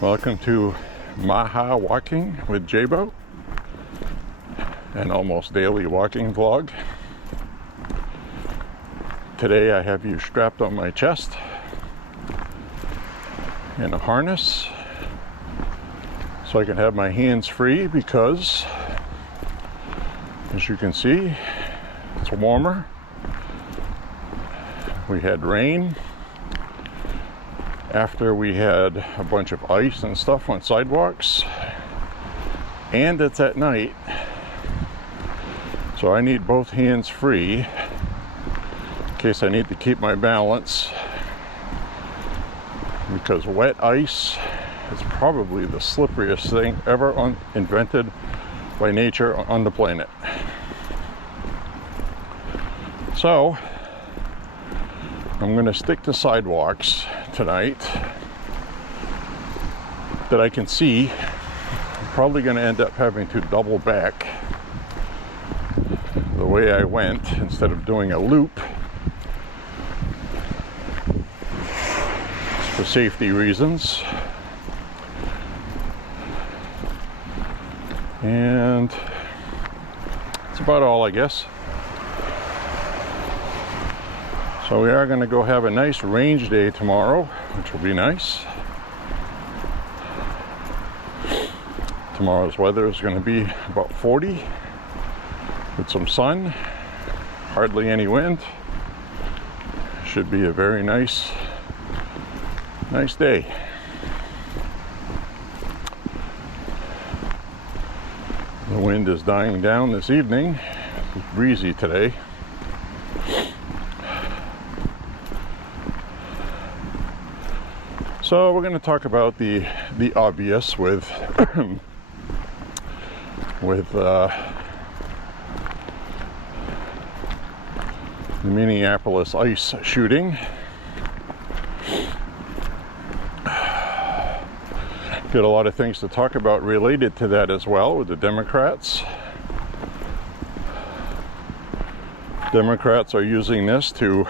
Welcome to MAHA Walking with J.Beau, an almost daily walking vlog. Today I have you strapped on my chest in a harness so I can have my hands free because, as you can see, it's warmer. We had rain after we had a bunch of ice and stuff on sidewalks, and it's at night, so I need both hands free in case I need to keep my balance, because wet ice is probably the slipperiest thing ever invented by nature on the planet. So I'm going to stick to sidewalks tonight that I can see. I'm probably going to end up having to double back the way I went instead of doing a loop for safety reasons. And that's about all, I guess. So we are going to go have a nice range day tomorrow, which will be nice. Tomorrow's weather is going to be about 40 with some sun, hardly any wind. Should be a very nice day. The wind is dying down this evening. It's breezy today. So we're going to talk about the obvious with the Minneapolis ice shooting. Got a lot of things to talk about related to that as well with the Democrats. Democrats are using this to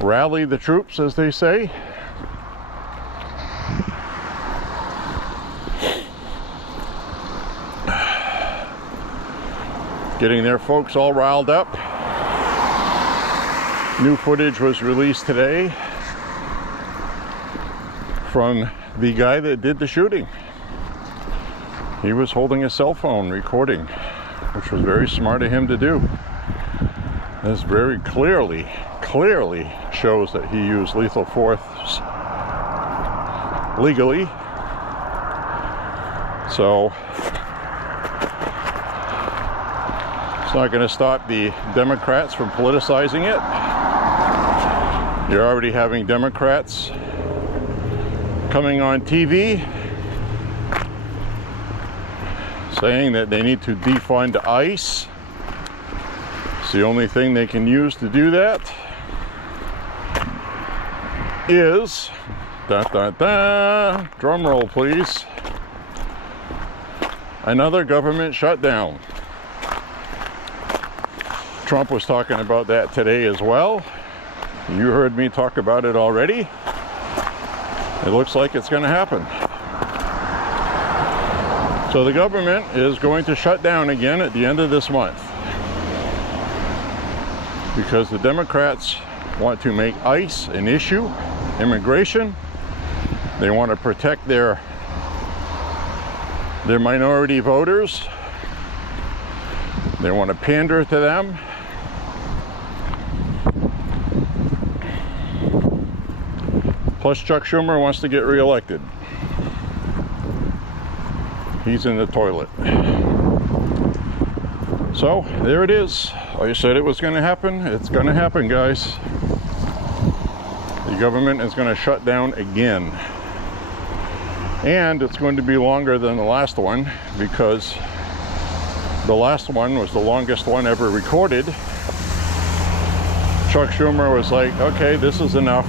rally the troops, as they say. Getting their folks all riled up. New footage was released today from the guy that did the shooting. He was holding a cell phone recording, which was very smart of him to do. This very clearly shows that he used lethal force legally. So it's not going to stop the Democrats from politicizing it. You're already having Democrats coming on TV saying that they need to defund ICE. It's the only thing they can use to do that is drum roll please, another government shutdown. Trump was talking about that today as well. You heard me talk about it already. It looks like it's going to happen. So the government is going to shut down again at the end of this month because the Democrats want to make ICE an issue, immigration. They want to protect their minority voters. They want to pander to them. Plus, Chuck Schumer wants to get reelected. He's in the toilet. So, there it is. I said it was going to happen. It's going to happen, guys. The government is going to shut down again. And it's going to be longer than the last one because the last one was the longest one ever recorded. Chuck Schumer was like, okay, this is enough.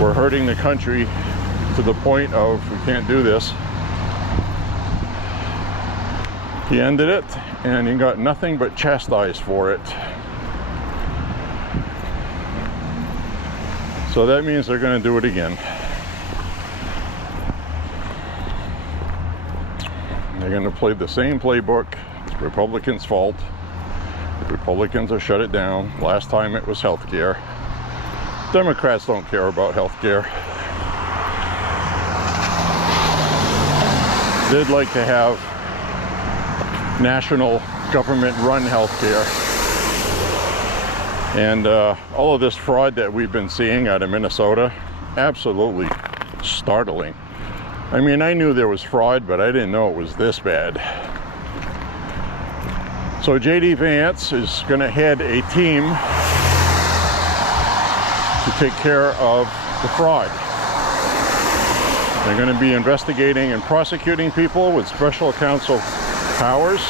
We're hurting the country to the point of we can't do this. He ended it, and he got nothing but chastised for it. So that means they're going to do it again. They're going to play the same playbook. It's Republicans' fault. The Republicans have shut it down. Last time it was health care. Democrats don't care about health care. They'd like to have national government-run health care. And all of this fraud that we've been seeing out of Minnesota, absolutely startling. I mean, I knew there was fraud, but I didn't know it was this bad. So J.D. Vance is going to head a team to take care of the fraud. They're going to be investigating and prosecuting people with special counsel powers.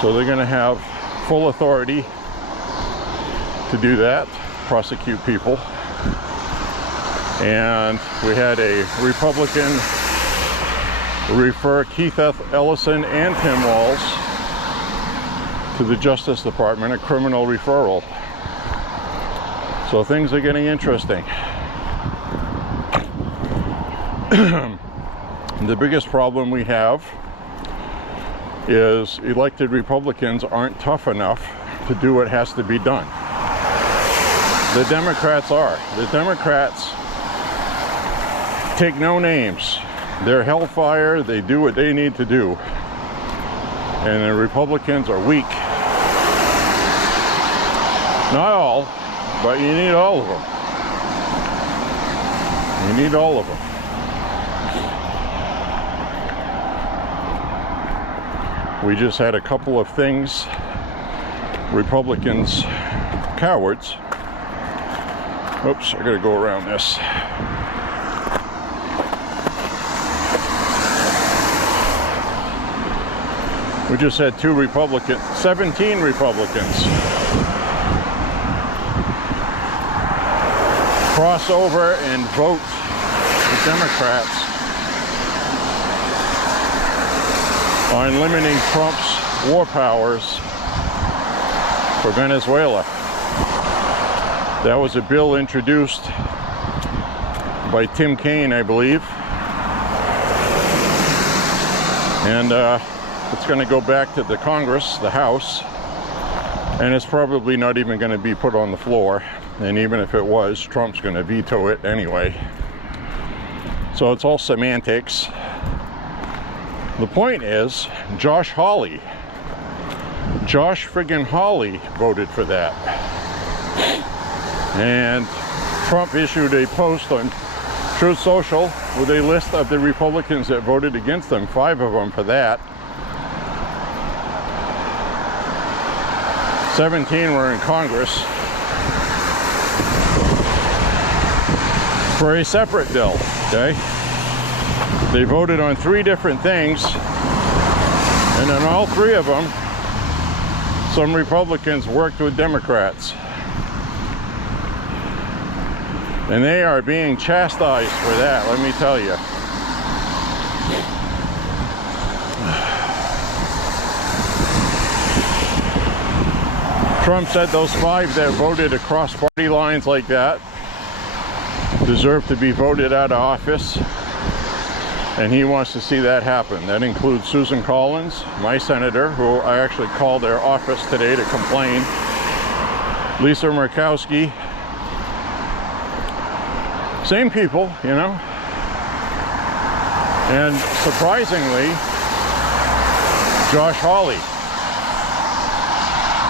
So they're going to have full authority to do that, prosecute people. And we had a Republican refer Keith Ellison and Tim Walz to the Justice Department, a criminal referral. So things are getting interesting. The biggest problem we have is elected Republicans aren't tough enough to do what has to be done. The Democrats are. The Democrats take no names. They're hellfire. They do what they need to do. And the Republicans are weak. Not all, but you need all of them. You need all of them. We just had a couple of things. Republicans, cowards. Oops, I gotta go around this. We just had 17 Republicans cross over and vote with Democrats on limiting Trump's war powers for Venezuela. That was a bill introduced by Tim Kaine, I believe. And it's going to go back to the Congress, the House, and it's probably not even going to be put on the floor. And even if it was, Trump's going to veto it anyway. So it's all semantics. The point is, Josh friggin' Hawley voted for that. And Trump issued a post on Truth Social with a list of the Republicans that voted against him, 5 of them for that. 17 were in Congress for a separate bill, okay? They voted on 3 different things, and on all 3 of them, some Republicans worked with Democrats. And they are being chastised for that, let me tell you. Trump said those 5 that voted across party lines like that deserve to be voted out of office. And he wants to see that happen. That includes Susan Collins, my senator, who I actually called their office today to complain. Lisa Murkowski. Same people, you know. And surprisingly, Josh Hawley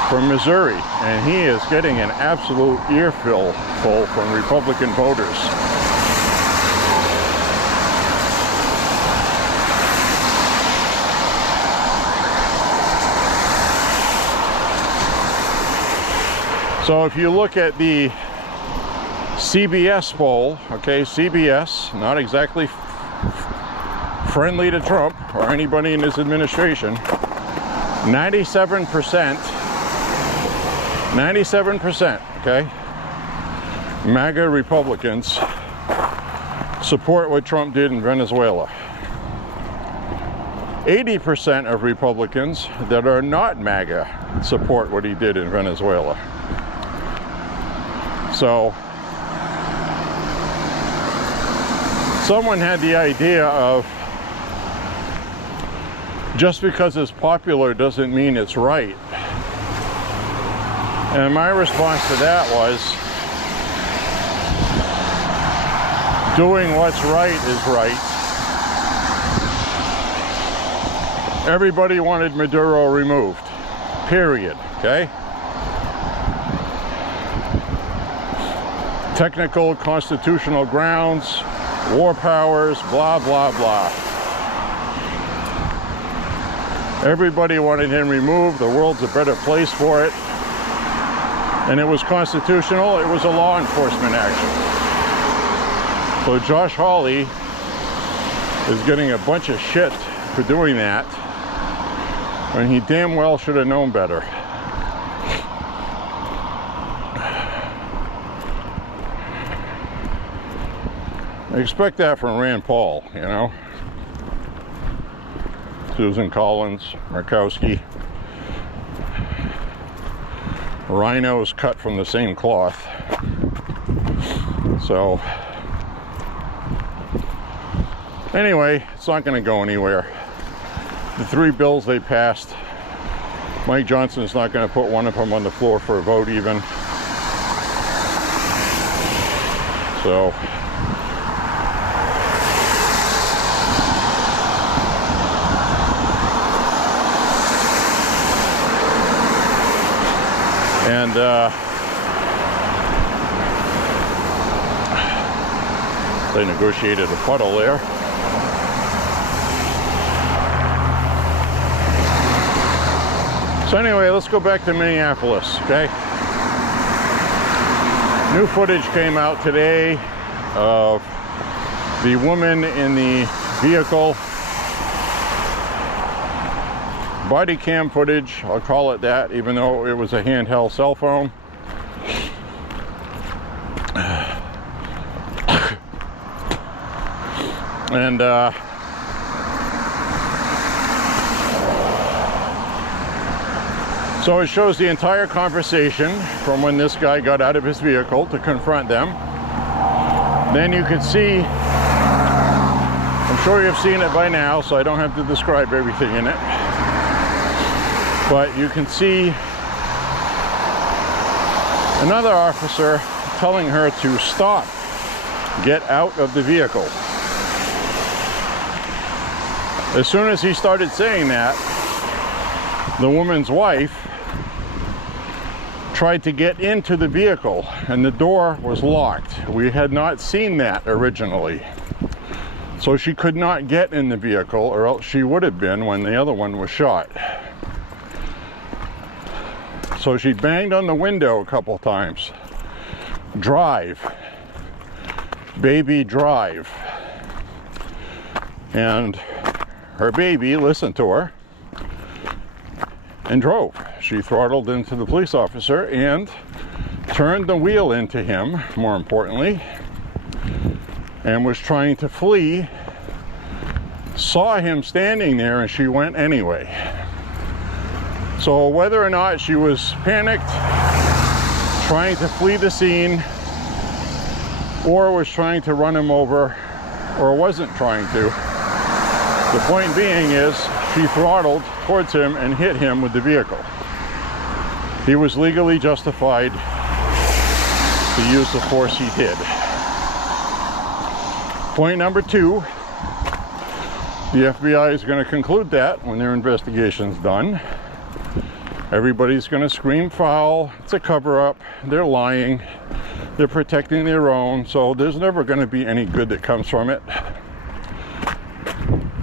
from Missouri. And he is getting an absolute earful from Republican voters. So if you look at the CBS poll, okay, CBS, not exactly friendly to Trump or anybody in his administration, 97%, okay, MAGA Republicans support what Trump did in Venezuela. 80% of Republicans that are not MAGA support what he did in Venezuela. someone had the idea of just because it's popular doesn't mean it's right. And my response to that was, doing what's right is right. Everybody wanted Maduro removed, period, okay? Technical, constitutional grounds, war powers, blah, blah, blah. Everybody wanted him removed. The world's a better place for it. And it was constitutional. It was a law enforcement action. So Josh Hawley is getting a bunch of shit for doing that, when he damn well should have known better. I expect that from Rand Paul, you know. Susan Collins, Murkowski. Rhinos cut from the same cloth. So, anyway, it's not going to go anywhere. The 3 bills they passed, Mike Johnson's not going to put one of them on the floor for a vote even. So, and they negotiated a puddle there. So anyway, let's go back to Minneapolis, okay? New footage came out today of the woman in the vehicle. Body cam footage, I'll call it that, even though it was a handheld cell phone. And so it shows the entire conversation from when this guy got out of his vehicle to confront them. Then you can see, I'm sure you've seen it by now, so I don't have to describe everything in it. But you can see another officer telling her to stop, get out of the vehicle. As soon as he started saying that, the woman's wife tried to get into the vehicle and the door was locked. We had not seen that originally. So she could not get in the vehicle, or else she would have been when the other one was shot. So she banged on the window a couple times. Drive. Baby, drive. And her baby listened to her and drove. She throttled into the police officer and turned the wheel into him, more importantly, and was trying to flee. Saw him standing there and she went anyway. So whether or not she was panicked, trying to flee the scene, or was trying to run him over, or wasn't trying to, the point being is she throttled towards him and hit him with the vehicle. He was legally justified to use the force he did. Point number 2, the FBI is going to conclude that when their investigation's done. Everybody's going to scream foul. It's a cover-up. They're lying. They're protecting their own. So there's never going to be any good that comes from it.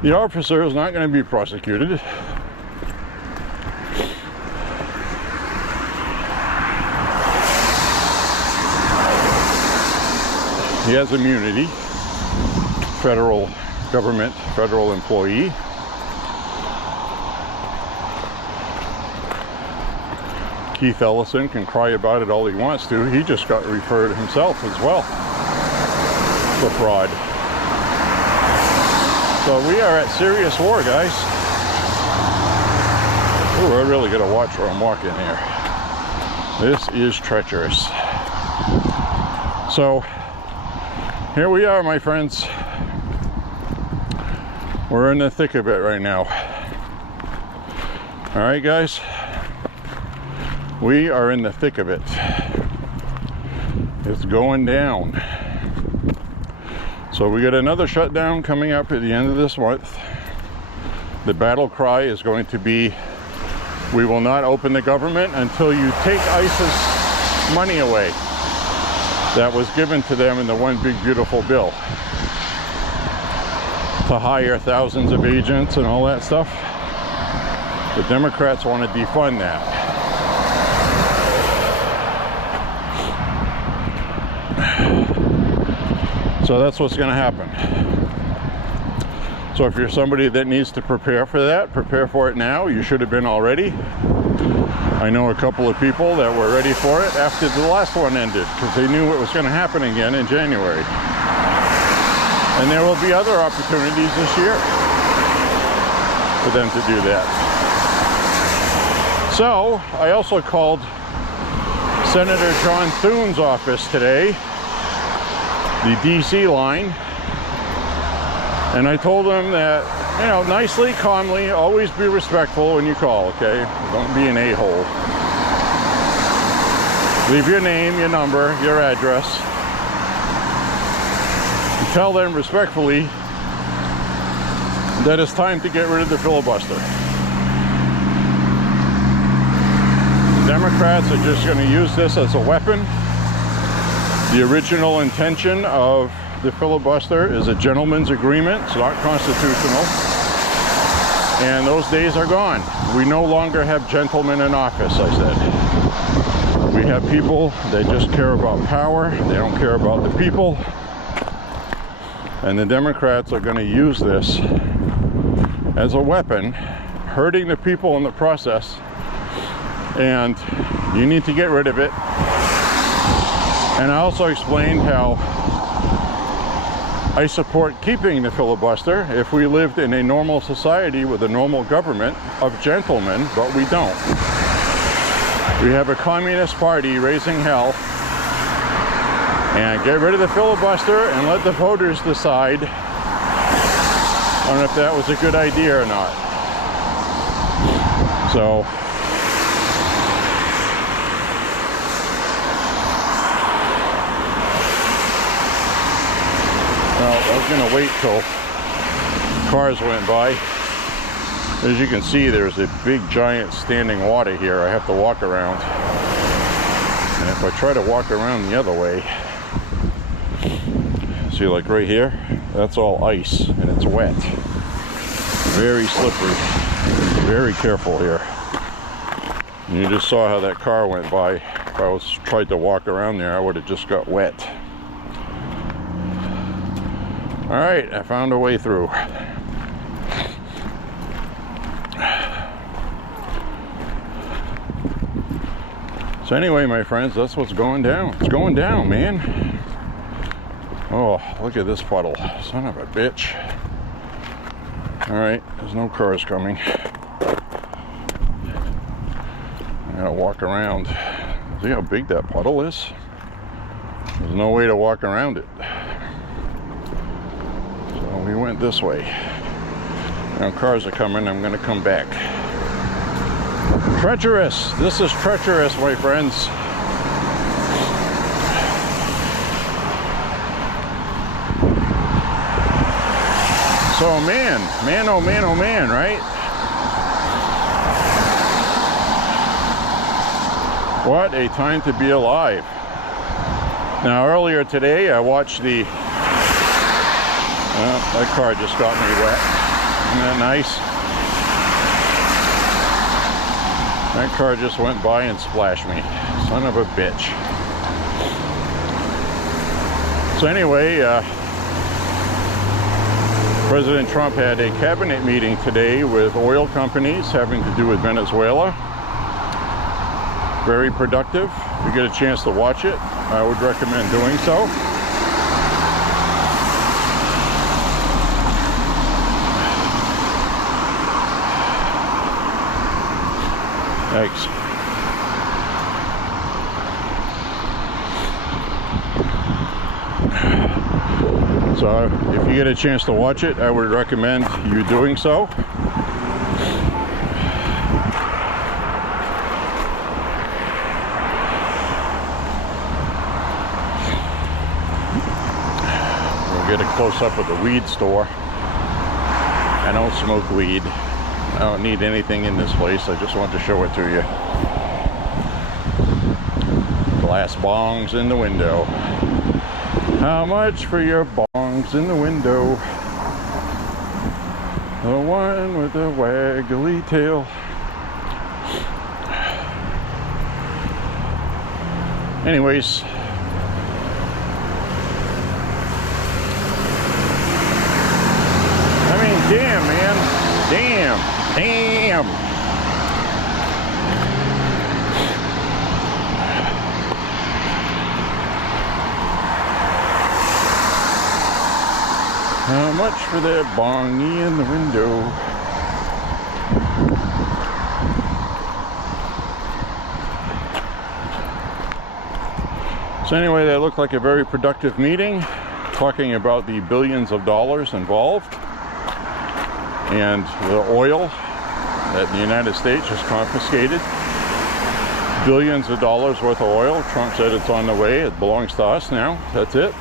The officer is not going to be prosecuted. He has immunity. Federal government, federal employee. Keith Ellison can cry about it all he wants to. He just got referred himself as well for fraud. So we are at serious war, guys. Ooh, I really gotta watch where I'm walking here. This is treacherous. So here we are, my friends. We're in the thick of it right now. All right, guys, we are in the thick of it. It's going down. So we got another shutdown coming up at the end of this month. The battle cry is going to be, we will not open the government until you take ISIS money away that was given to them in the One Big Beautiful Bill to hire thousands of agents and all that stuff. The Democrats want to defund that. So that's what's going to happen. So if you're somebody that needs to prepare for that, prepare for it now. You should have been already. I know a couple of people that were ready for it after the last one ended because they knew it was going to happen again in January. And there will be other opportunities this year for them to do that. So I also called Senator John Thune's office today, the DC line, and I told him that, you know, nicely, calmly, always be respectful when you call, okay? Don't be an a-hole. Leave your name, your number, your address. And tell them respectfully that it's time to get rid of the filibuster. The Democrats are just going to use this as a weapon. The original intention of the filibuster is a gentleman's agreement. It's not constitutional. And those days are gone. We no longer have gentlemen in office, I said. We have people that just care about power. They don't care about the people. And the Democrats are going to use this as a weapon, hurting the people in the process. And you need to get rid of it. And I also explained how I support keeping the filibuster if we lived in a normal society with a normal government of gentlemen, but we don't. We have a communist party raising hell. And get rid of the filibuster and let the voters decide on if that was a good idea or not. So, well, I was going to wait till cars went by. As you can see, there's a big giant standing water here I have to walk around. And if I try to walk around the other way, see, like right here, that's all ice and it's wet. Very slippery. Very careful here. And you just saw how that car went by. If I tried to walk around there, I would have just got wet. All right, I found a way through. So anyway, my friends, that's what's going down. It's going down, man. Oh, look at this puddle. Son of a bitch. All right, there's no cars coming. I gotta walk around. See how big that puddle is? There's no way to walk around it. So we went this way. Now cars are coming, I'm gonna come back. Treacherous. This is treacherous, my friends. So man, oh man, right? What a time to be alive. Now earlier today I watched the, that car just got me wet. Isn't that nice? That car just went by and splashed me. Son of a bitch. So anyway, President Trump had a cabinet meeting today with oil companies having to do with Venezuela. Very productive. If you get a chance to watch it, I would recommend doing so. Thanks. So if you get a chance to watch it, I would recommend you doing so. We'll get a close-up of the weed store. I don't smoke weed. I don't need anything in this place. I just want to show it to you. Glass bongs in the window. How much for your bongs in the window? The one with the waggly tail. Anyways, I mean, damn, man. Damn. How much for that bongy in the window? So anyway, that looked like a very productive meeting, talking about the billions of dollars involved and the oil that the United States has confiscated. Billions of dollars worth of oil. Trump said it's on the way. It belongs to us now. That's it.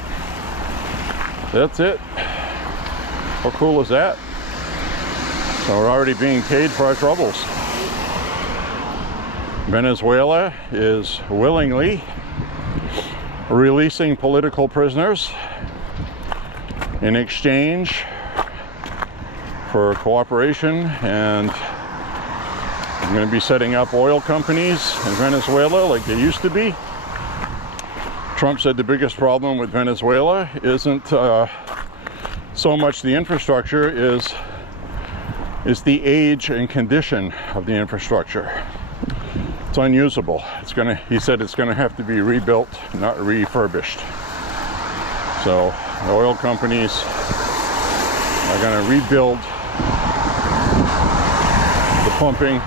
That's it. How cool is that? So we're already being paid for our troubles. Venezuela is willingly releasing political prisoners in exchange for cooperation, and I'm going to be setting up oil companies in Venezuela like they used to be. Trump said the biggest problem with Venezuela isn't so much the infrastructure is the age and condition of the infrastructure. It's unusable. He said it's gonna have to be rebuilt, not refurbished. So the oil companies are gonna rebuild the pumping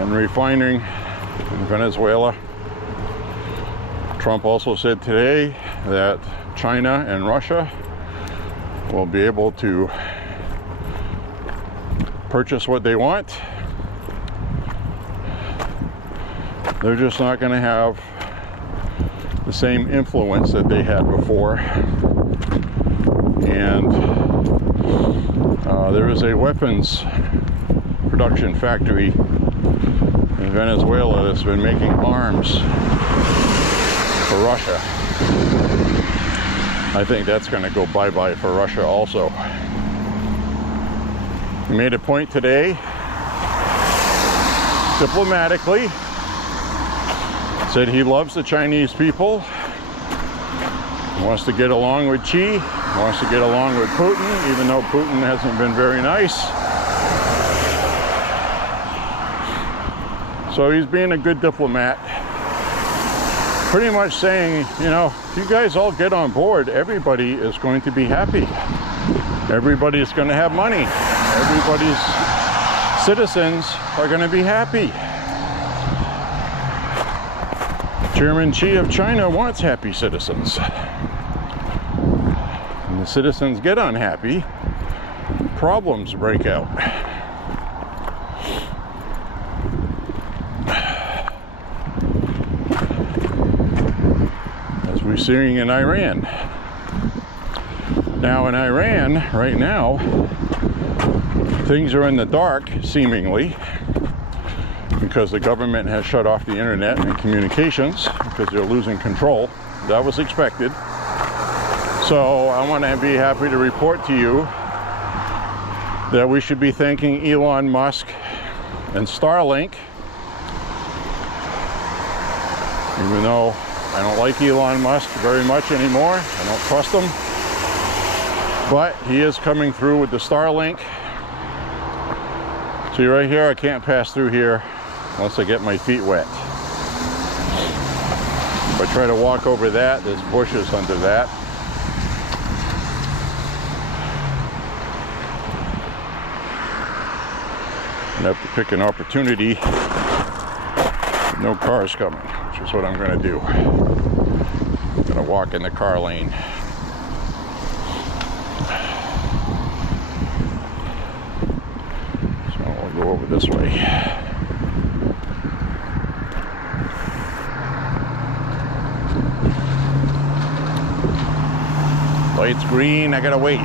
and refining in Venezuela. Trump also said today that China and Russia will be able to purchase what they want. They're just not going to have the same influence that they had before. And there is a weapons production factory in Venezuela that's been making arms for Russia. I think that's going to go bye-bye for Russia also. He made a point today, diplomatically, said he loves the Chinese people, wants to get along with Xi, wants to get along with Putin, even though Putin hasn't been very nice. So he's being a good diplomat. Pretty much saying, you know, if you guys all get on board, everybody is going to be happy. Everybody's going to have money. Everybody's citizens are going to be happy. Chairman Xi of China wants happy citizens. When the citizens get unhappy, problems break out. We're seeing in Iran. Now in Iran, right now, things are in the dark, seemingly, because the government has shut off the internet and communications because they're losing control. That was expected. So I want to be happy to report to you that we should be thanking Elon Musk and Starlink, even though I don't like Elon Musk very much anymore. I don't trust him. But he is coming through with the Starlink. See right here, I can't pass through here unless I get my feet wet. If I try to walk over that, there's bushes under that. I have to pick an opportunity. No cars coming, which is what I'm going to do. I'm going to walk in the car lane. this way. Light's green, I gotta wait.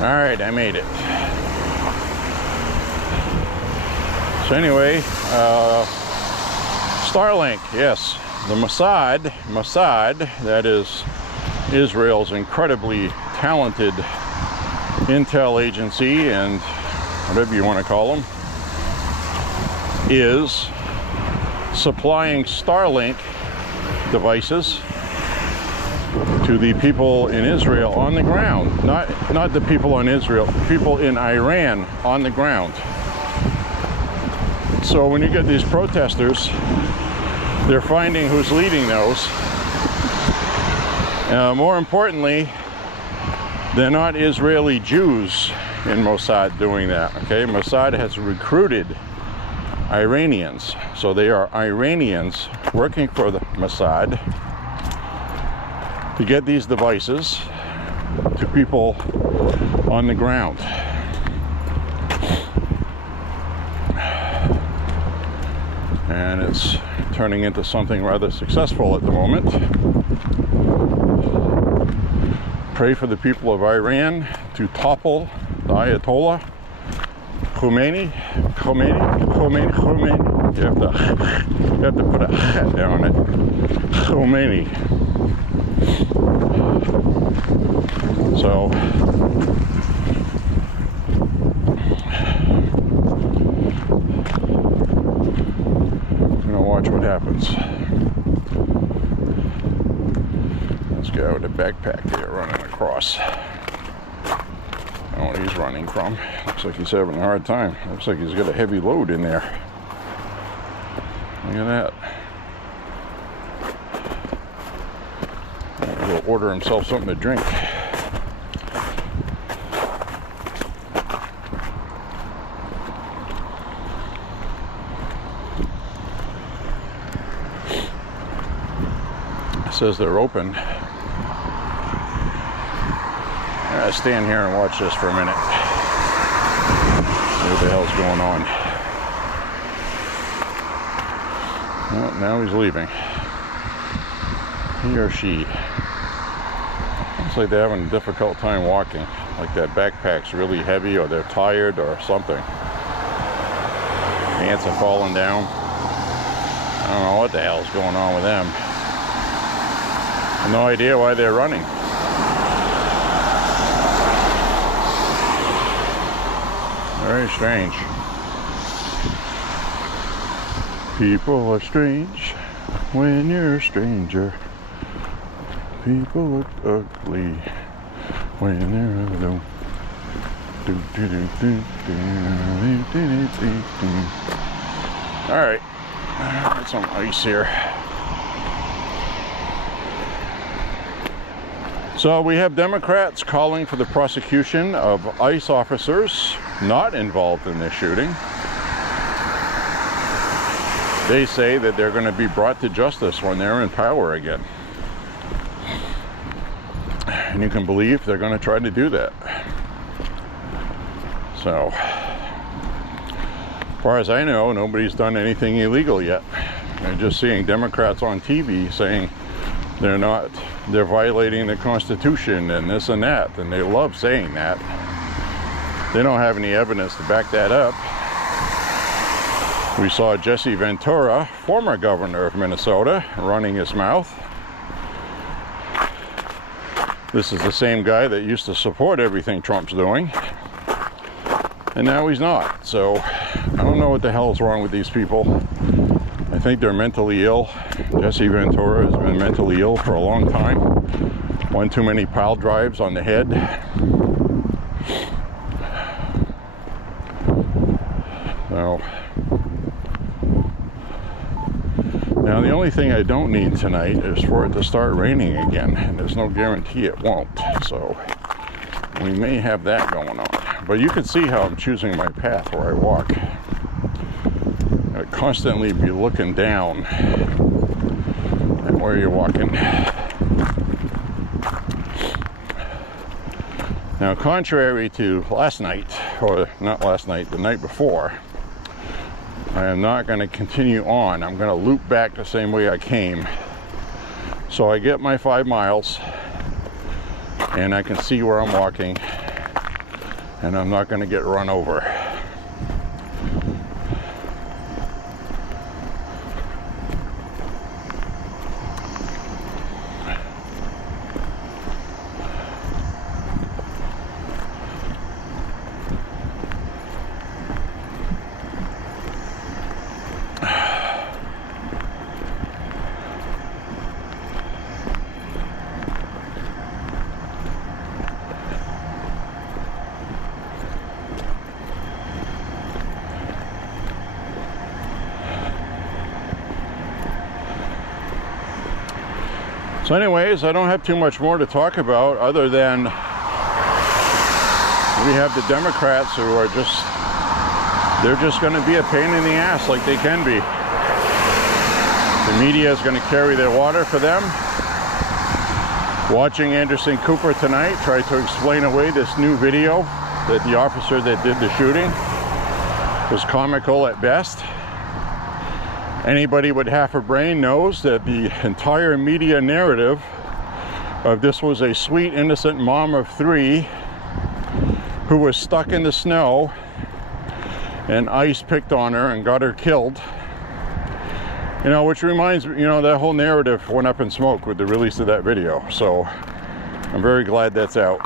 Alright, I made it. So anyway, Starlink, yes, the Mossad, that is Israel's incredibly talented intel agency, and whatever you want to call them, is supplying Starlink devices to the people in Israel on the ground. Not the people in Israel, people in Iran on the ground. So when you get these protesters, they're finding who's leading those. More importantly, they're not Israeli Jews in Mossad doing that, okay? Mossad has recruited Iranians. So they are Iranians working for the Mossad to get these devices to people on the ground. And it's turning into something rather successful at the moment. Pray for the people of Iran to topple the Ayatollah Khomeini. You have to put a hat down it. Khomeini. So I'm gonna watch what happens. This guy with a backpack there running across. I don't know what he's running from. Looks like he's having a hard time. Looks like he's got a heavy load in there. Look at that. He'll order himself something to drink. It says they're open. I'm gonna stand here and watch this for a minute. What the hell's going on? Well, now he's leaving. He or she. Looks like they're having a difficult time walking. Like that backpack's really heavy, or they're tired or something. Ants are falling down. I don't know what the hell's going on with them. No idea why they're running. Very strange. People are strange when you're a stranger. People look ugly when they're alone. Alright, got some ice here. So we have Democrats calling for the prosecution of ICE officers not involved in this shooting. They say that they're going to be brought to justice when they're in power again. And you can believe they're going to try to do that. So, as far as I know, nobody's done anything illegal yet. I'm just seeing Democrats on TV saying they're violating the Constitution and this and that, and they love saying that. They don't have any evidence to back that up. We saw Jesse Ventura, former governor of Minnesota, running his mouth. This is the same guy that used to support everything Trump's doing, and now he's not. So I don't know what the hell is wrong with these people. I think they're mentally ill. Jesse Ventura has been mentally ill for a long time. One too many pile drives on the head. So, now the only thing I don't need tonight is for it to start raining again, and there's no guarantee it won't. So we may have that going on. but you can see how I'm choosing my path where I walk. I constantly be looking down at where you're walking. Now, contrary to last night, or not last night, the night before, I am not going to continue on. I'm going to loop back the same way I came. So I get my 5 miles, and I can see where I'm walking, and I'm not going to get run over. So anyways, I don't have too much more to talk about other than we have the Democrats who are they're just going to be a pain in the ass like they can be. The media is going to carry their water for them. Watching Anderson Cooper tonight try to explain away this new video that the officer that did the shooting was comical at best. Anybody with half a brain knows that the entire media narrative of this was a sweet, innocent mom of 3 who was stuck in the snow and ice picked on her and got her killed. You know, which reminds me, you know, that whole narrative went up in smoke with the release of that video. So I'm very glad that's out.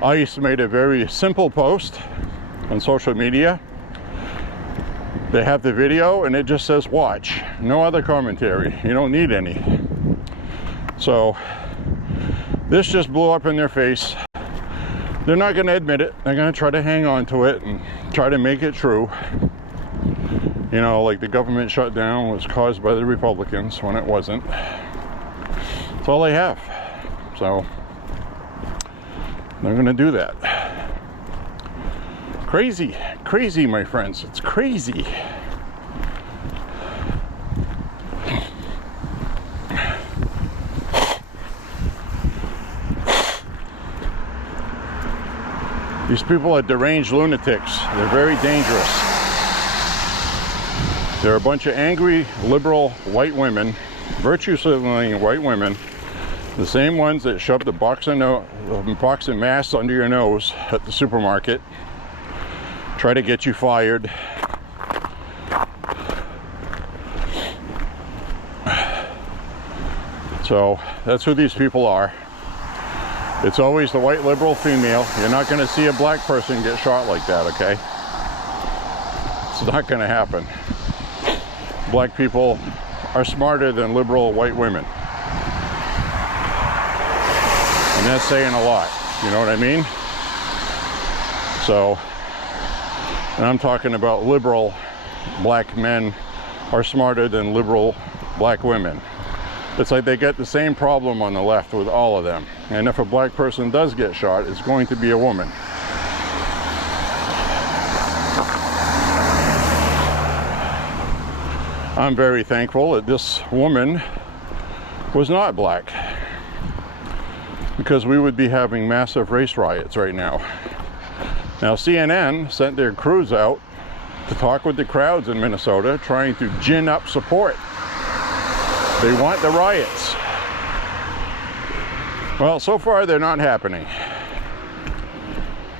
ICE made a very simple post on social media. They have the video and it just says watch, no other commentary. You don't need any. So this just blew up in their face. They're not going to admit it. They're going to try to hang on to it and try to make it true. You know, like the government shutdown was caused by the Republicans when it wasn't. That's all they have. So they're going to do that. Crazy, crazy, my friends. It's crazy. These people are deranged lunatics. They're very dangerous. They're a bunch of angry, liberal white women, virtue-signaling white women, the same ones that shoved the box of masks under your nose at the supermarket, try to get you fired. So that's who these people are. It's always the white liberal female. You're not going to see a black person get shot like that, okay? It's not going to happen. Black people are smarter than liberal white women. And that's saying a lot, you know what I mean? So, and I'm talking about liberal black men are smarter than liberal black women. It's like they get the same problem on the left with all of them. And if a black person does get shot, it's going to be a woman. I'm very thankful that this woman was not black, because we would be having massive race riots right now. Now, CNN sent their crews out to talk with the crowds in Minnesota, trying to gin up support. They want the riots. Well, so far they're not happening.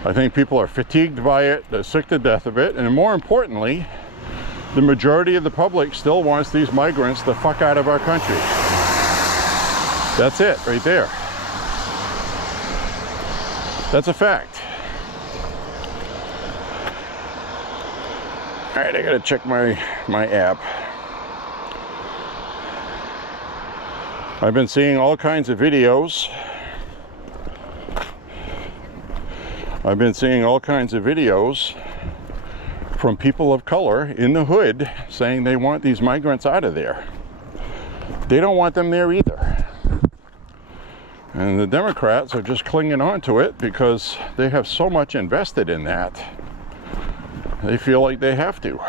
I think people are fatigued by it, they're sick to death of it, and more importantly, the majority of the public still wants these migrants the fuck out of our country. That's it, right there. That's a fact. All right, I gotta check my app. I've been seeing all kinds of videos. I've been seeing all kinds of videos from people of color in the hood saying they want these migrants out of there. They don't want them there either. And the Democrats are just clinging on to it because they have so much invested in that. They feel like they have to.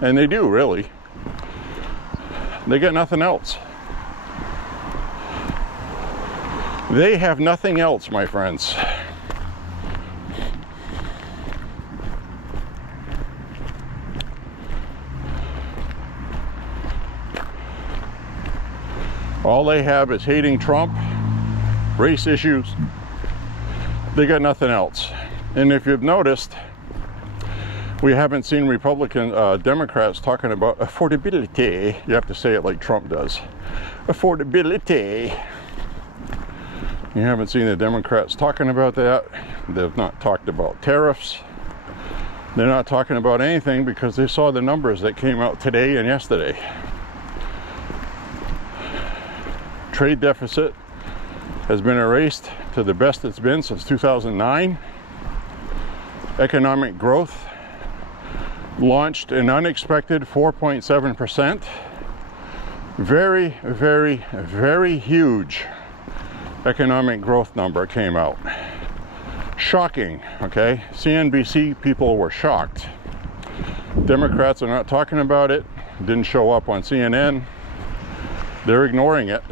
And they do, really. They got nothing else. They have nothing else, my friends. All they have is hating Trump, race issues. They got nothing else. And if you've noticed, we haven't seen Democrats talking about affordability. You have to say it like Trump does. Affordability. You haven't seen the Democrats talking about that. They've not talked about tariffs. They're not talking about anything because they saw the numbers that came out today and yesterday. Trade deficit has been erased to the best it's been since 2009. Economic growth launched an unexpected 4.7%. Very, very, very huge economic growth number came out. Shocking, okay? CNBC people were shocked. Democrats are not talking about it. Didn't show up on CNN. They're ignoring it.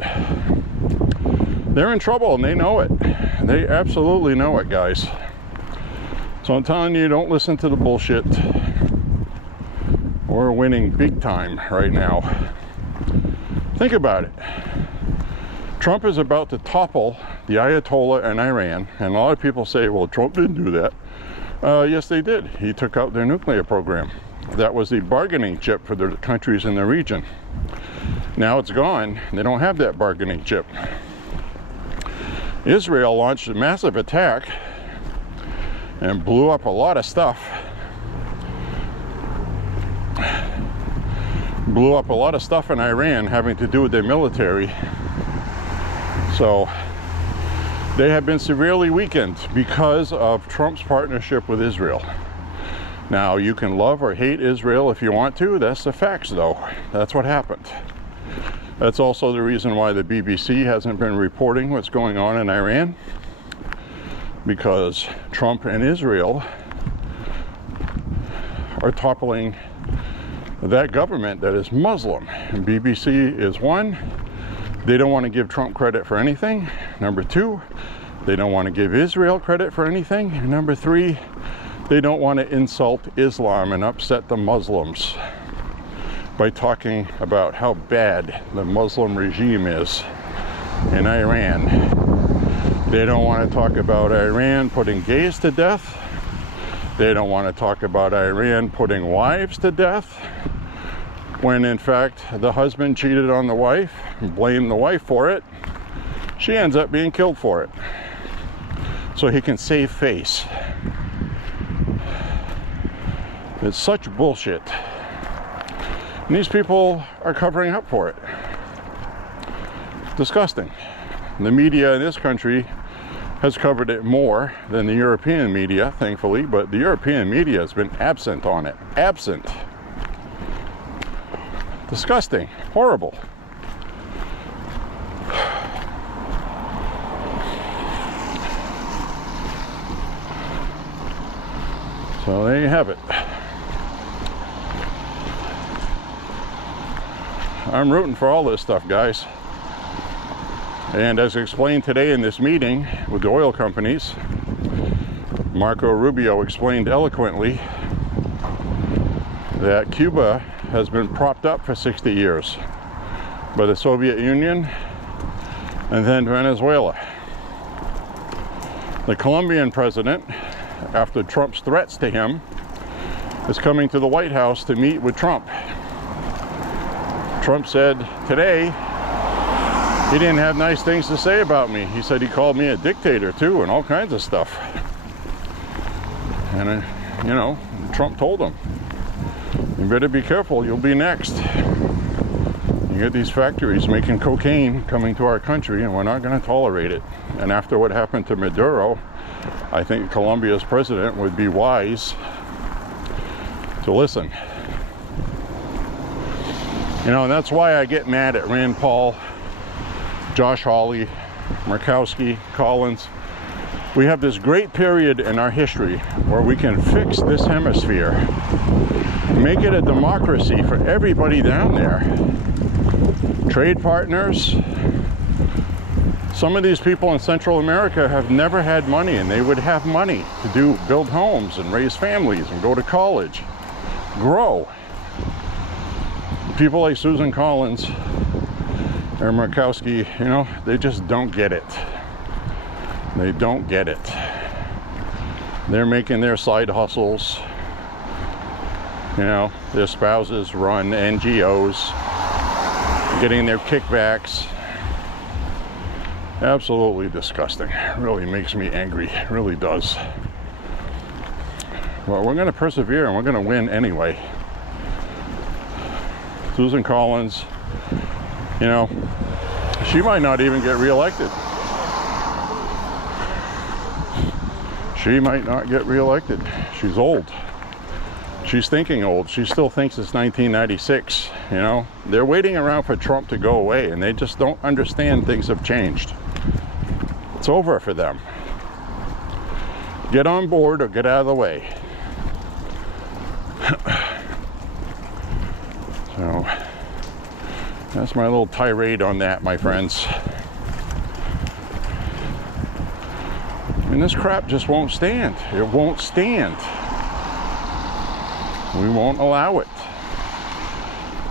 They're in trouble and they know it. They absolutely know it, guys. So I'm telling you, don't listen to the bullshit. We're winning big time right now. Think about it. Trump is about to topple the Ayatollah in Iran. And a lot of people say, well, Trump didn't do that. Yes, they did. He took out their nuclear program. That was the bargaining chip for the countries in the region. Now it's gone. They don't have that bargaining chip. Israel launched a massive attack and blew up a lot of stuff. Blew up a lot of stuff in Iran having to do with their military. So they have been severely weakened because of Trump's partnership with Israel. Now, you can love or hate Israel if you want to. That's the facts, though. That's what happened. That's also the reason why the BBC hasn't been reporting what's going on in Iran, because Trump and Israel are toppling that government that is Muslim. And BBC is one, they don't want to give Trump credit for anything. Number two, they don't want to give Israel credit for anything. And number three, they don't want to insult Islam and upset the Muslims by talking about how bad the Muslim regime is in Iran. They don't want to talk about Iran putting gays to death. They don't want to talk about Iran putting wives to death, when in fact the husband cheated on the wife and blamed the wife for it. She ends up being killed for it, so he can save face. It's such bullshit. And these people are covering up for it. Disgusting. The media in this country has covered it more than the European media, thankfully, but the European media has been absent on it. Absent. Disgusting. Horrible. So there you have it. I'm rooting for all this stuff, guys. And as explained today in this meeting with the oil companies, Marco Rubio explained eloquently that Cuba has been propped up for 60 years by the Soviet Union and then Venezuela. The Colombian president, after Trump's threats to him, is coming to the White House to meet with Trump. Trump said today he didn't have nice things to say about me. He said he called me a dictator too and all kinds of stuff. And you know, Trump told him, you better be careful, you'll be next. You get these factories making cocaine coming to our country and we're not going to tolerate it. And after what happened to Maduro, I think Colombia's president would be wise to listen. You know, and that's why I get mad at Rand Paul, Josh Hawley, Murkowski, Collins. We have this great period in our history where we can fix this hemisphere, make it a democracy for everybody down there. Trade partners. Some of these people in Central America have never had money, and they would have money to build homes and raise families and go to college, grow. People like Susan Collins or Murkowski, you know, they just don't get it. They don't get it. They're making their side hustles. You know, their spouses run NGOs, getting their kickbacks. Absolutely disgusting. It really makes me angry. It really does. Well, we're going to persevere and we're going to win anyway. Susan Collins, you know, she might not even get reelected. She might not get reelected. She's old. She's thinking old. She still thinks it's 1996, you know. They're waiting around for Trump to go away, and they just don't understand things have changed. It's over for them. Get on board or get out of the way. So, that's my little tirade on that, my friends. And this crap just won't stand. It won't stand. We won't allow it.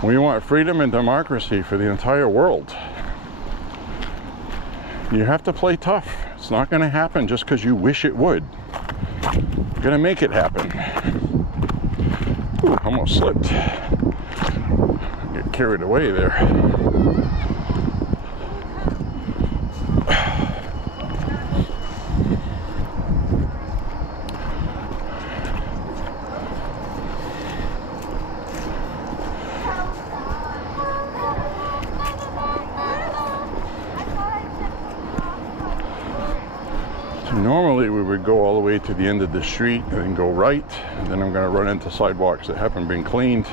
We want freedom and democracy for the entire world. You have to play tough. It's not going to happen just because you wish it would. You're going to make it happen. Ooh, almost slipped. Get carried away there. Normally we would go all the way to the end of the street and then go right, and then I'm going to run into sidewalks that haven't been cleaned,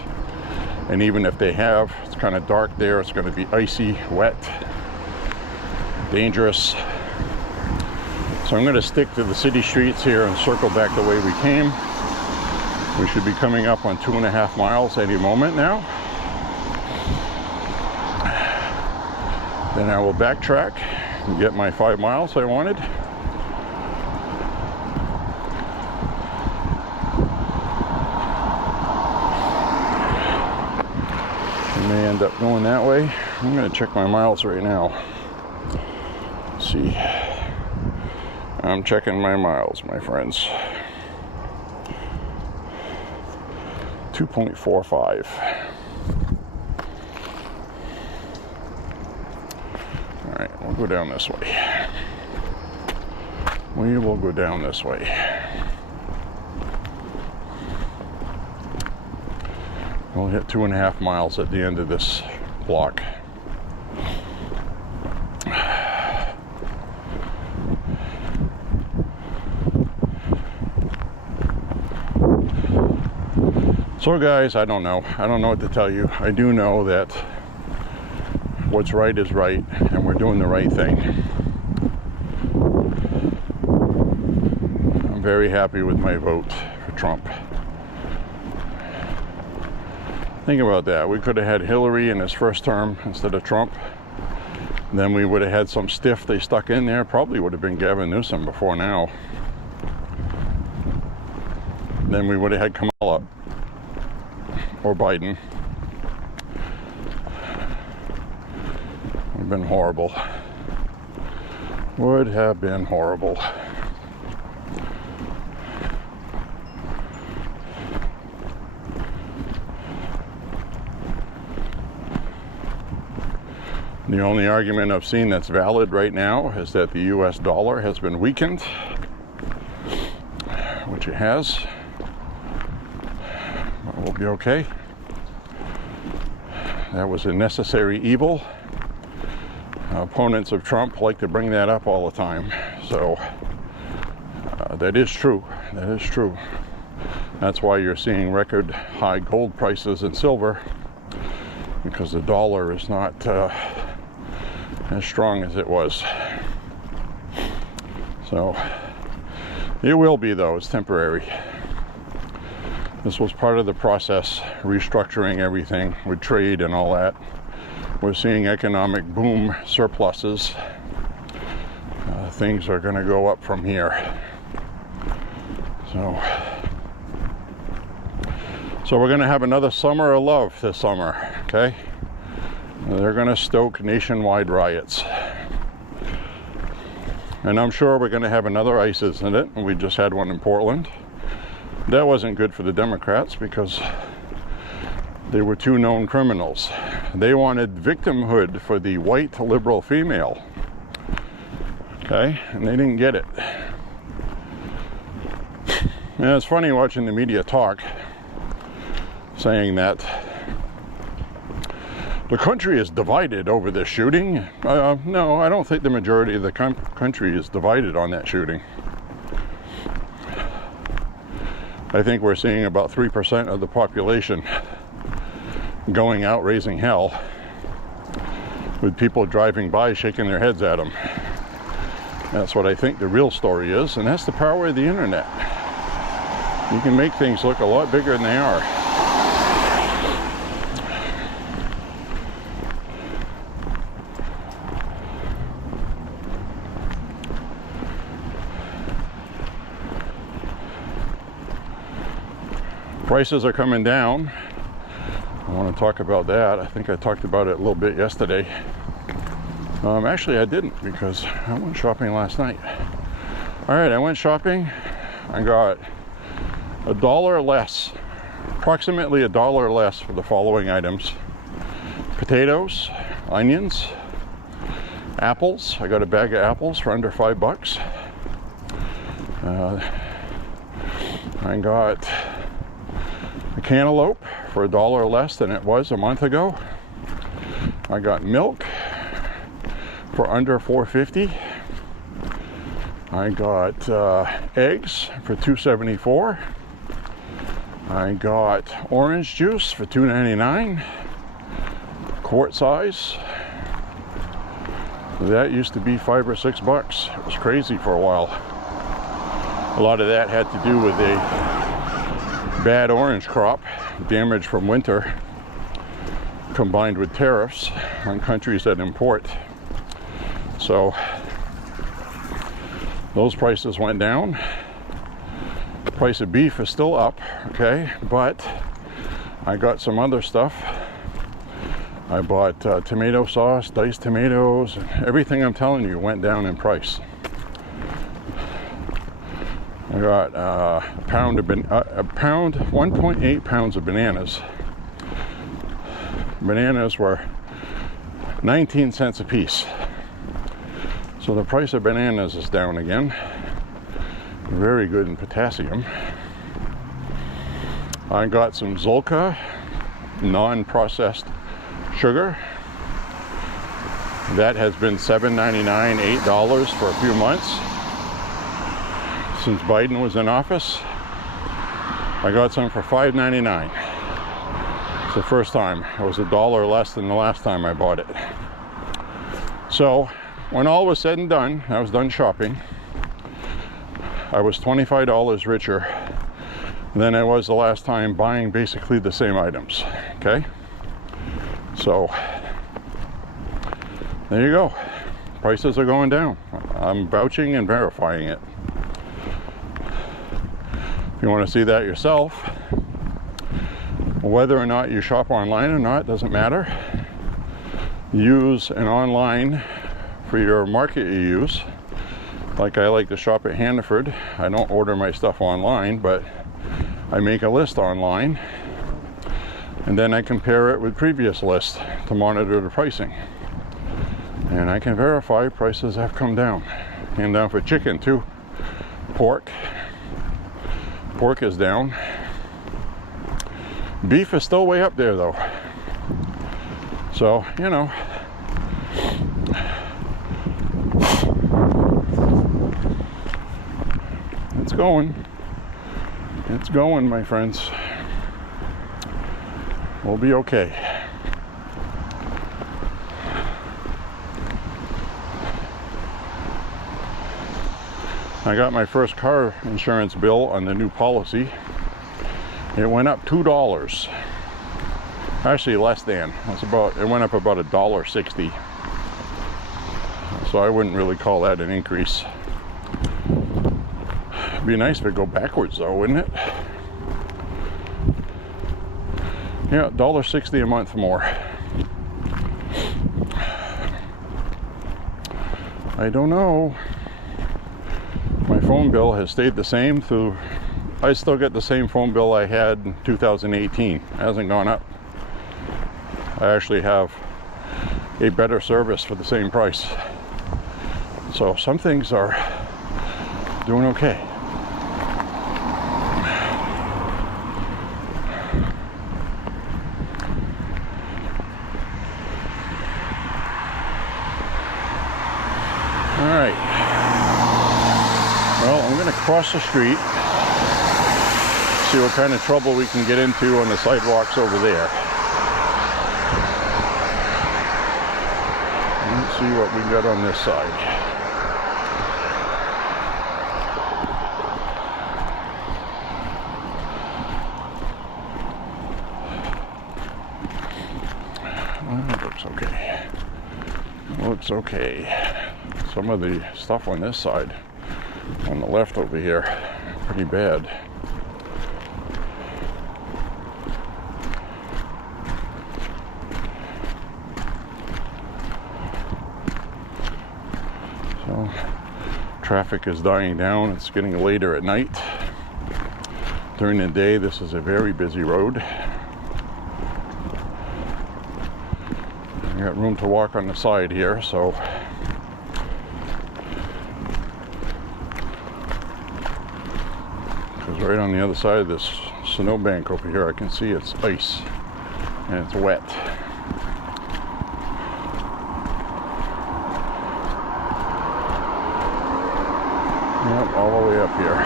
and even if they have, it's kind of dark there. It's going to be icy, wet, dangerous. So I'm going to stick to the city streets here and circle back the way we came. We should be coming up on 2.5 miles any moment now. Then I will backtrack and get my 5 miles I wanted. May end up going that way. I'm going to check my miles right now. Let's see. I'm checking my miles, my friends. 2.45. All right, we'll go down this way. We will go down this way. We'll hit 2.5 miles at the end of this block. So guys, I don't know what to tell you. I do know that what's right is right, and we're doing the right thing. I'm very happy with my vote for Trump. Think about that. We could have had Hillary in his first term instead of Trump. Then we would have had some stiff they stuck in there. Probably would have been Gavin Newsom before now. Then we would have had Kamala or Biden. Would have been horrible. Would have been horrible. The only argument I've seen that's valid right now is that the US dollar has been weakened, which it has. But we'll be okay. That was a necessary evil. Opponents of Trump like to bring that up all the time. So that is true. That is true. That's why you're seeing record high gold prices and silver, because the dollar is not as strong as it was. So it will be, though. It's temporary. This was part of the process, restructuring everything with trade and all that. We're seeing economic boom, surpluses. Things are going to go up from here. So we're going to have another summer of love this summer, okay? They're going to stoke nationwide riots. And I'm sure we're going to have another ICE incident. We just had one in Portland. That wasn't good for the Democrats because they were two known criminals. They wanted victimhood for the white liberal female. Okay? And they didn't get it. And it's funny watching the media talk, saying that the country is divided over this shooting. No, I don't think the majority of the country is divided on that shooting. I think we're seeing about 3% of the population going out raising hell, with people driving by shaking their heads at them. That's what I think the real story is, and that's the power of the internet. You can make things look a lot bigger than they are. Prices are coming down. I want to talk about that. I think I talked about it a little bit yesterday. Actually, I didn't, because I went shopping last night. All right, I went shopping. I got $1 less, approximately $1 less for the following items: potatoes, onions, apples. I got a bag of apples for under $5. I got a cantaloupe for $1 less than it was a month ago. I got milk for under $4.50. I got eggs for $2.74. I got orange juice for $2.99, quart size. That used to be $5 or $6. It was crazy for a while. A lot of that had to do with a bad orange crop, damage from winter, combined with tariffs on countries that import. So those prices went down. The price of beef is still up, okay, but I got some other stuff. I bought tomato sauce, diced tomatoes, and everything I'm telling you went down in price. I got a pound, 1.8 pounds of bananas. Bananas were 19 cents a piece. So the price of bananas is down again. Very good in potassium. I got some Zolka non-processed sugar. That has been $7.99, $8 for a few months since Biden was in office. I got some for $5.99. It's the first time. It was $1 less than the last time I bought it. So when all was said and done, I was done shopping, I was $25 richer than I was the last time buying basically the same items, okay? So there you go. Prices are going down. I'm vouching and verifying it. If you want to see that yourself, whether or not you shop online or not, doesn't matter. Use an online for your market you use. Like I like to shop at Hannaford. I don't order my stuff online, but I make a list online, and then I compare it with previous lists to monitor the pricing. And I can verify prices have come down. Came down for chicken too. Pork is down. Beef is still way up there though. So, you know, it's going. It's going, my friends. We'll be okay. I got my first car insurance bill on the new policy. It went up $2. Actually, less than. It went up about $1.60. So I wouldn't really call that an increase. It'd be nice if it go backwards though, wouldn't it? Yeah, $1.60 a month more. I don't know. My phone bill has stayed the same through. I still get the same phone bill I had in 2018. It hasn't gone up. I actually have a better service for the same price. So some things are doing okay. All right. Well, I'm going to cross the street, see what kind of trouble we can get into on the sidewalks over there. Let's see what we got on this side. That looks okay. Looks okay. Some of the stuff on this side, on the left over here, pretty bad. So traffic is dying down. It's getting later at night. During the day, this is a very busy road. I got room to walk on the side here, so right on the other side of this snowbank over here, I can see it's ice and it's wet. Yep, all the way up here.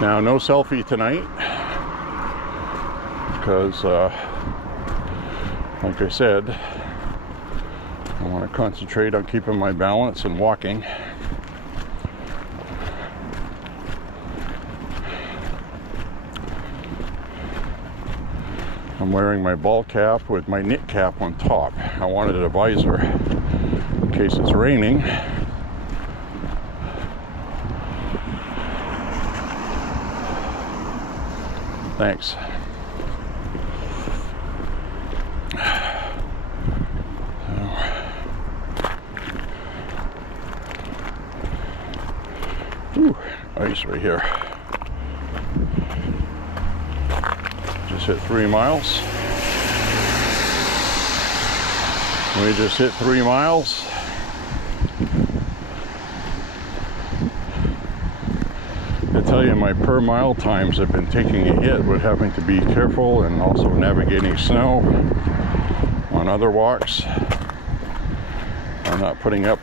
Now, no selfie tonight because, like I said, I want to concentrate on keeping my balance and walking. I'm wearing my ball cap with my knit cap on top. I wanted a visor in case it's raining. Thanks. Ooh, ice right here. Just hit 3 miles. We just hit 3 miles. I tell you, my per mile times have been taking a hit with having to be careful and also navigating snow on other walks. I'm not putting up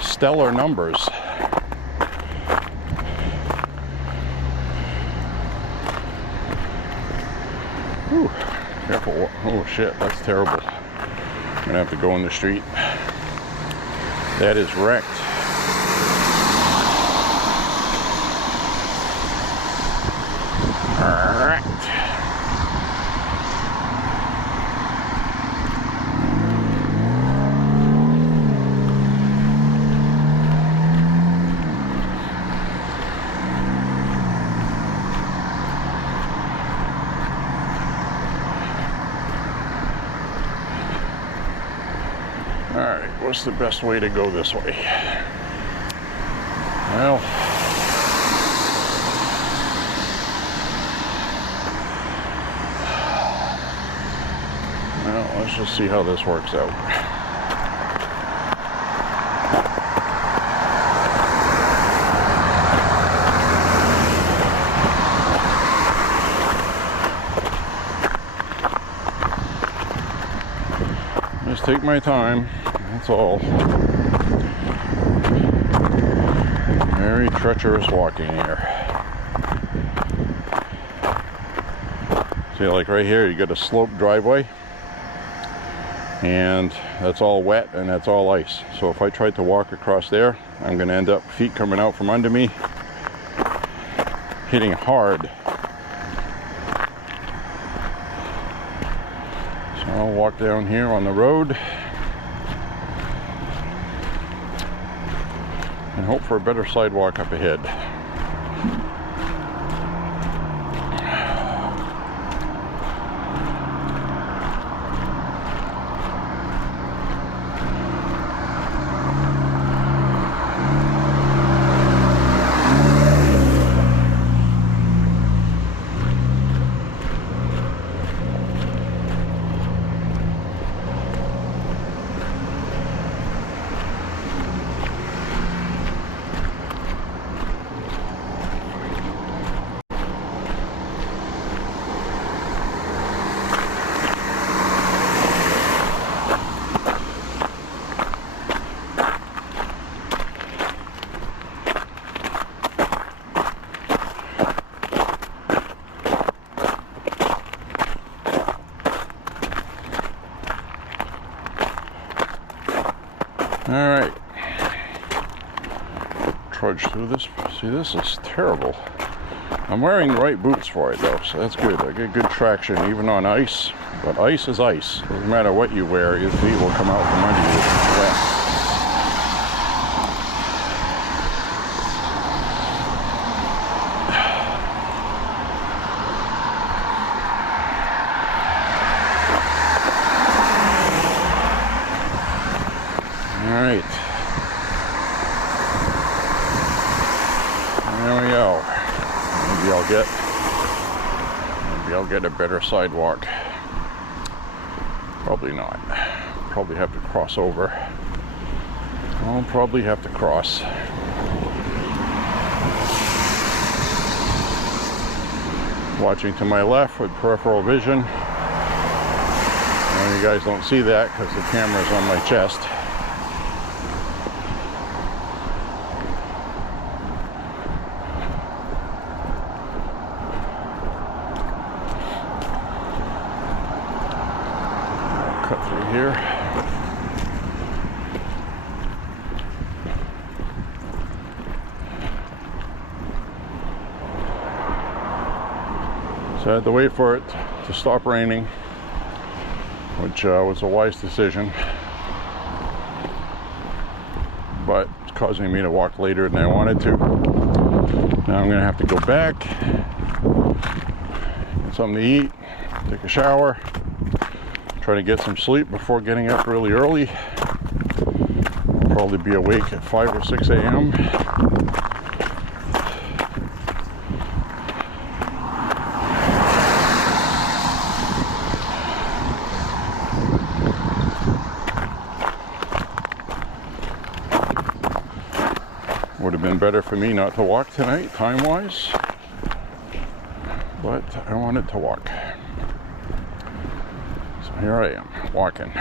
stellar numbers. Ooh, careful. Oh shit, that's terrible. I'm gonna have to go in the street. That is wrecked. Wrecked. Alright, what's the best way to go this way? Well, let's just see how this works out. Just take my time, that's all. Very treacherous walking here. See, like right here, you got a sloped driveway. and that's all wet and that's all ice. So if I tried to walk across there, I'm going to end up feet coming out from under me, hitting hard. So I'll walk down here on the road and hope for a better sidewalk up ahead. Alright, trudge through this. See, this is terrible. I'm wearing the right boots for it though, so that's good. I get good traction even on ice, but ice is ice. Doesn't matter what you wear, your feet will come out from under you wet. Alright, there we go. Maybe I'll get a better sidewalk. Probably not. Probably have to cross over. I'll probably have to cross. Watching to my left with peripheral vision. Well, you guys don't see that because the camera's on my chest. Cut through here. So I had to wait for it to stop raining, which was a wise decision, but it's causing me to walk later than I wanted to. Now I'm gonna have to go back, get something to eat, take a shower, try to get some sleep before getting up really early. I'll probably be awake at 5 or 6 a.m. Would have been better for me not to walk tonight, time-wise, but I wanted to walk. So here I am, walking.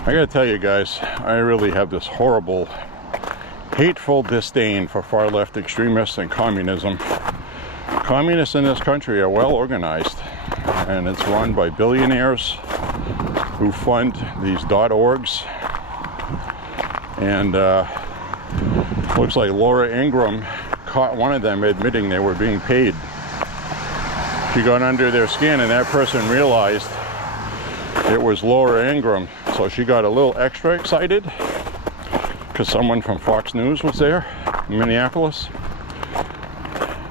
I gotta tell you guys, I really have this horrible, hateful disdain for far left extremists and communism. Communists in this country are well organized, and it's run by billionaires who fund these .orgs. And looks like Laura Ingraham caught one of them admitting they were being paid. She got under their skin, and that person realized it was Laura Ingraham. So she got a little extra excited because someone from Fox News was there in Minneapolis.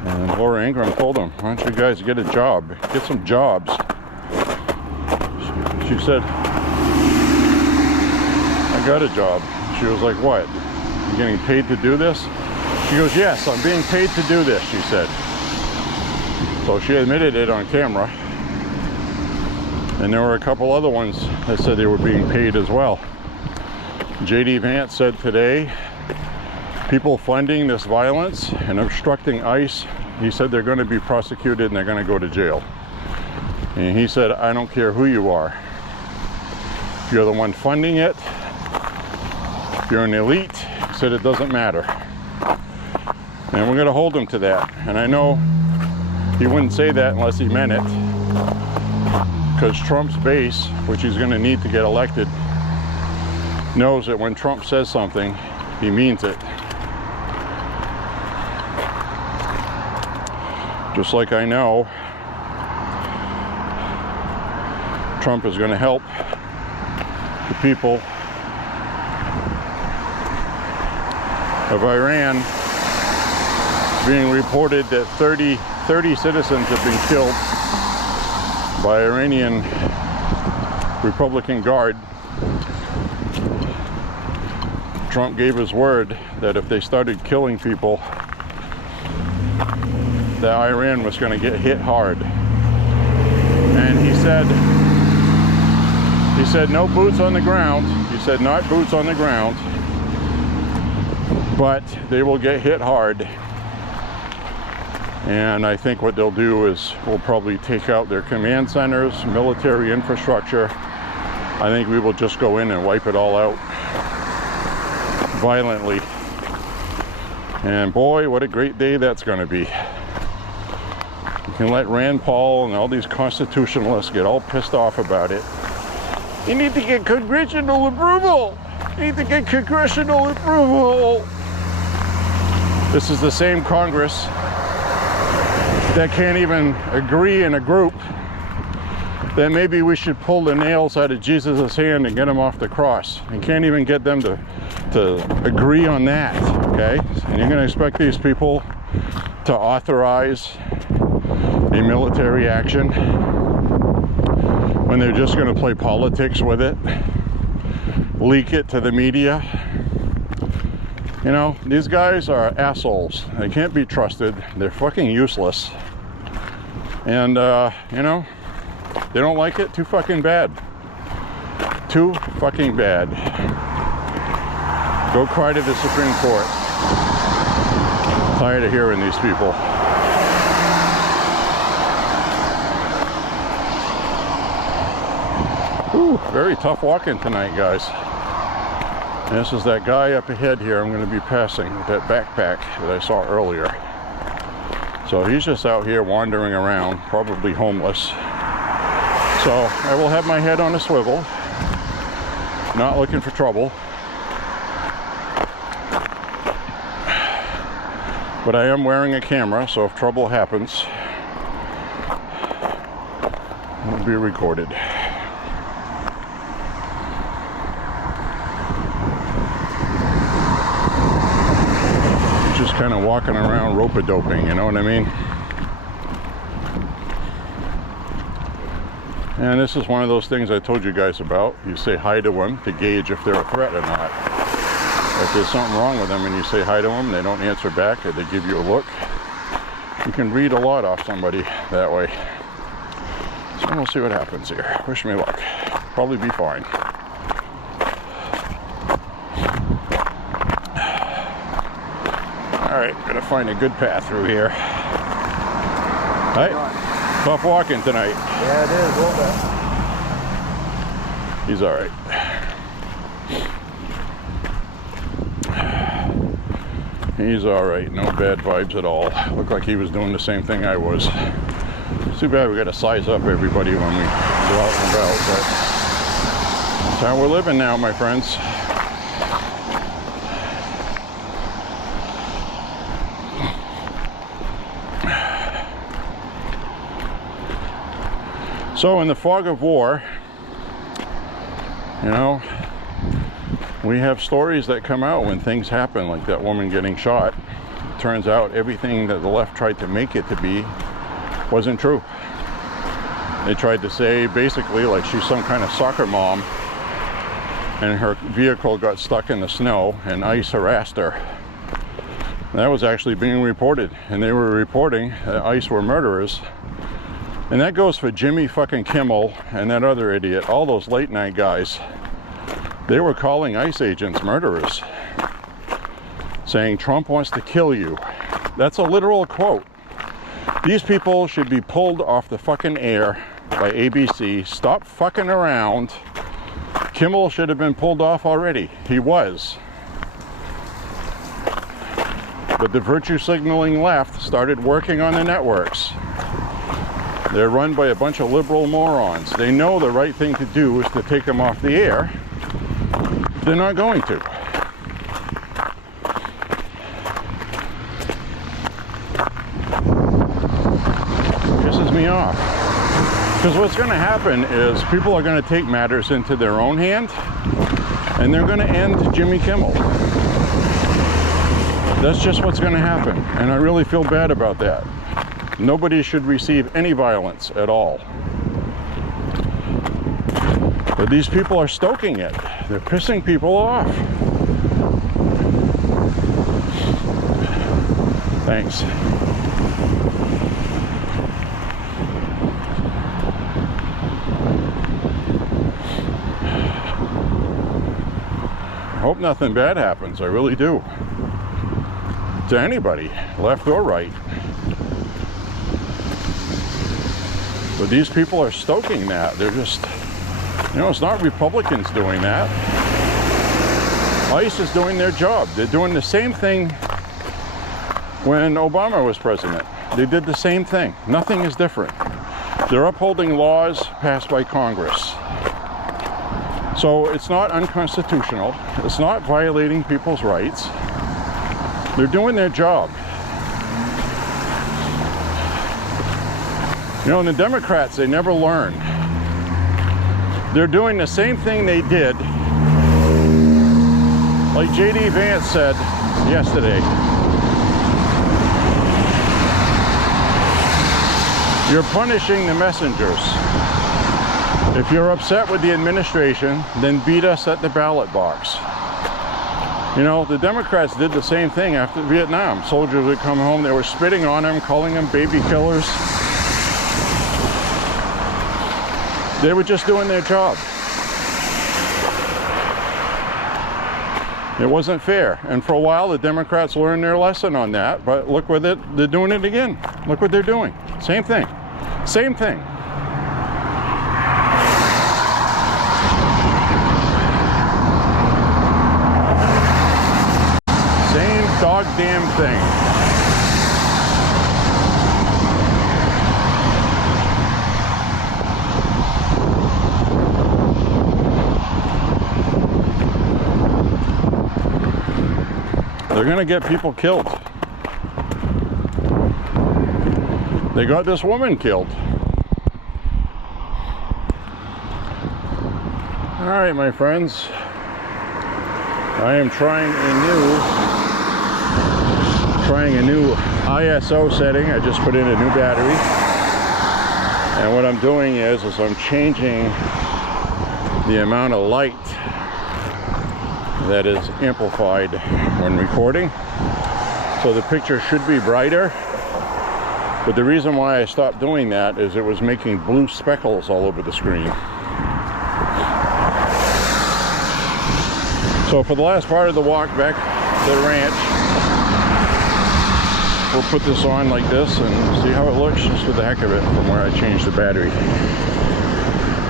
And Laura Ingraham told them, why don't you guys get a job? Get some jobs. She said, I got a job. She was like, what? You getting paid to do this? She goes, yes, I'm being paid to do this, she said. So she admitted it on camera. And there were a couple other ones that said they were being paid as well. J.D. Vance said today people funding this violence and obstructing ICE, he said they're going to be prosecuted and they're going to go to jail. And he said, I don't care who you are. If you're the one funding it, if you're an elite, he said it doesn't matter. And we're going to hold him to that. And I know he wouldn't say that unless he meant it. Because Trump's base, which he's going to need to get elected, knows that when Trump says something, he means it. Just like I know Trump is going to help the people of Iran. Being reported that 30 citizens have been killed by Iranian Republican Guard. Trump gave his word that if they started killing people, that Iran was going to get hit hard. And he said no boots on the ground. He said not boots on the ground, but they will get hit hard. And I think what they'll do is we'll probably take out their command centers, military infrastructure. I think we will just go in and wipe it all out violently. And boy, what a great day that's going to be. You can let Rand Paul and all these constitutionalists get all pissed off about it. You need to get congressional approval. You need to get congressional approval. This is the same Congress that can't even agree in a group that maybe we should pull the nails out of Jesus' hand and get him off the cross. And can't even get them to agree on that, okay? And you're going to expect these people to authorize a military action when they're just going to play politics with it, leak it to the media. You know, these guys are assholes. They can't be trusted. They're fucking useless. And, you know, they don't like it. Too fucking bad. Too fucking bad. Go cry to the Supreme Court. I'm tired of hearing these people. Ooh, very tough walking tonight, guys. And this is that guy up ahead here I'm going to be passing with that backpack that I saw earlier. So he's just out here wandering around, probably homeless. So I will have my head on a swivel, not looking for trouble. But I am wearing a camera, so if trouble happens, it will be recorded. Just kind of walking around rope-a-doping, you know what I mean? And this is one of those things I told you guys about. You say hi to them to gauge if they're a threat or not. If there's something wrong with them and you say hi to them, they don't answer back or they give you a look, you can read a lot off somebody that way. So we'll see what happens here. Wish me luck. Probably be fine. Alright, gonna find a good path through here. Right? Tough walking tonight. Yeah, it is, a little bit. He's alright. He's alright, no bad vibes at all. Looked like he was doing the same thing I was. Too bad we gotta size up everybody when we go out and about, but that's how we're living now, my friends. So in the fog of war, you know, we have stories that come out when things happen, like that woman getting shot. It turns out everything that the left tried to make it to be wasn't true. They tried to say basically like she's some kind of soccer mom and her vehicle got stuck in the snow and ICE harassed her. And that was actually being reported, and they were reporting that ICE were murderers. And that goes for Jimmy fucking Kimmel and that other idiot, all those late night guys. They were calling ICE agents murderers. saying Trump wants to kill you. That's a literal quote. These people should be pulled off the fucking air by ABC. Stop fucking around. Kimmel should have been pulled off already. He was. But the virtue signaling left started working on the networks. They're run by a bunch of liberal morons. They know the right thing to do is to take them off the air. They're not going to. Pisses me off. Because what's going to happen is people are going to take matters into their own hand, and they're going to end Jimmy Kimmel. That's just what's going to happen, and I really feel bad about that. Nobody should receive any violence at all. But these people are stoking it. They're pissing people off. Thanks. I hope nothing bad happens. I really do. To anybody, left or right. But these people are stoking that. They're just, you know, it's not Republicans doing that. ICE is doing their job. They're doing the same thing when Obama was president. They did the same thing. Nothing is different. They're upholding laws passed by Congress. So it's not unconstitutional. It's not violating people's rights. They're doing their job. You know, and the Democrats, they never learn. They're doing the same thing they did, like J.D. Vance said yesterday. You're punishing the messengers. If you're upset with the administration, then beat us at the ballot box. You know, the Democrats did the same thing after Vietnam. Soldiers would come home, they were spitting on them, calling them baby killers. They were just doing their job. It wasn't fair. And for a while, the Democrats learned their lesson on that, but look what they're doing it again. Look what they're doing. Same thing. Same thing. Dog damn thing. They're gonna get people killed. They got this woman killed. All right, my friends. I am trying a new ISO setting. I just put in a new battery, and what I'm doing is I'm changing the amount of light that is amplified when recording, so the picture should be brighter. But the reason why I stopped doing that is it was making blue speckles all over the screen. So for the last part of the walk back to the ranch, we'll put this on like this and see how it looks, just for the heck of it, from where I changed the battery.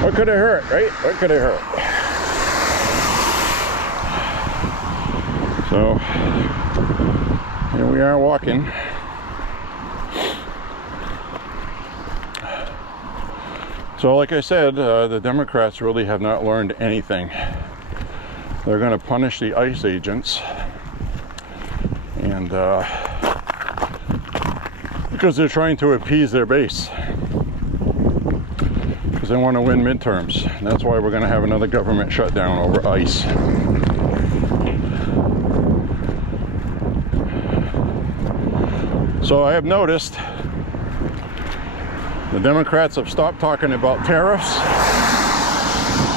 What could it hurt, right? What could it hurt? So here we are walking. So like I said, the Democrats really have not learned anything. They're going to punish the ICE agents, and because they're trying to appease their base, because they want to win midterms. And that's why we're going to have another government shutdown over ICE. So I have noticed the Democrats have stopped talking about tariffs.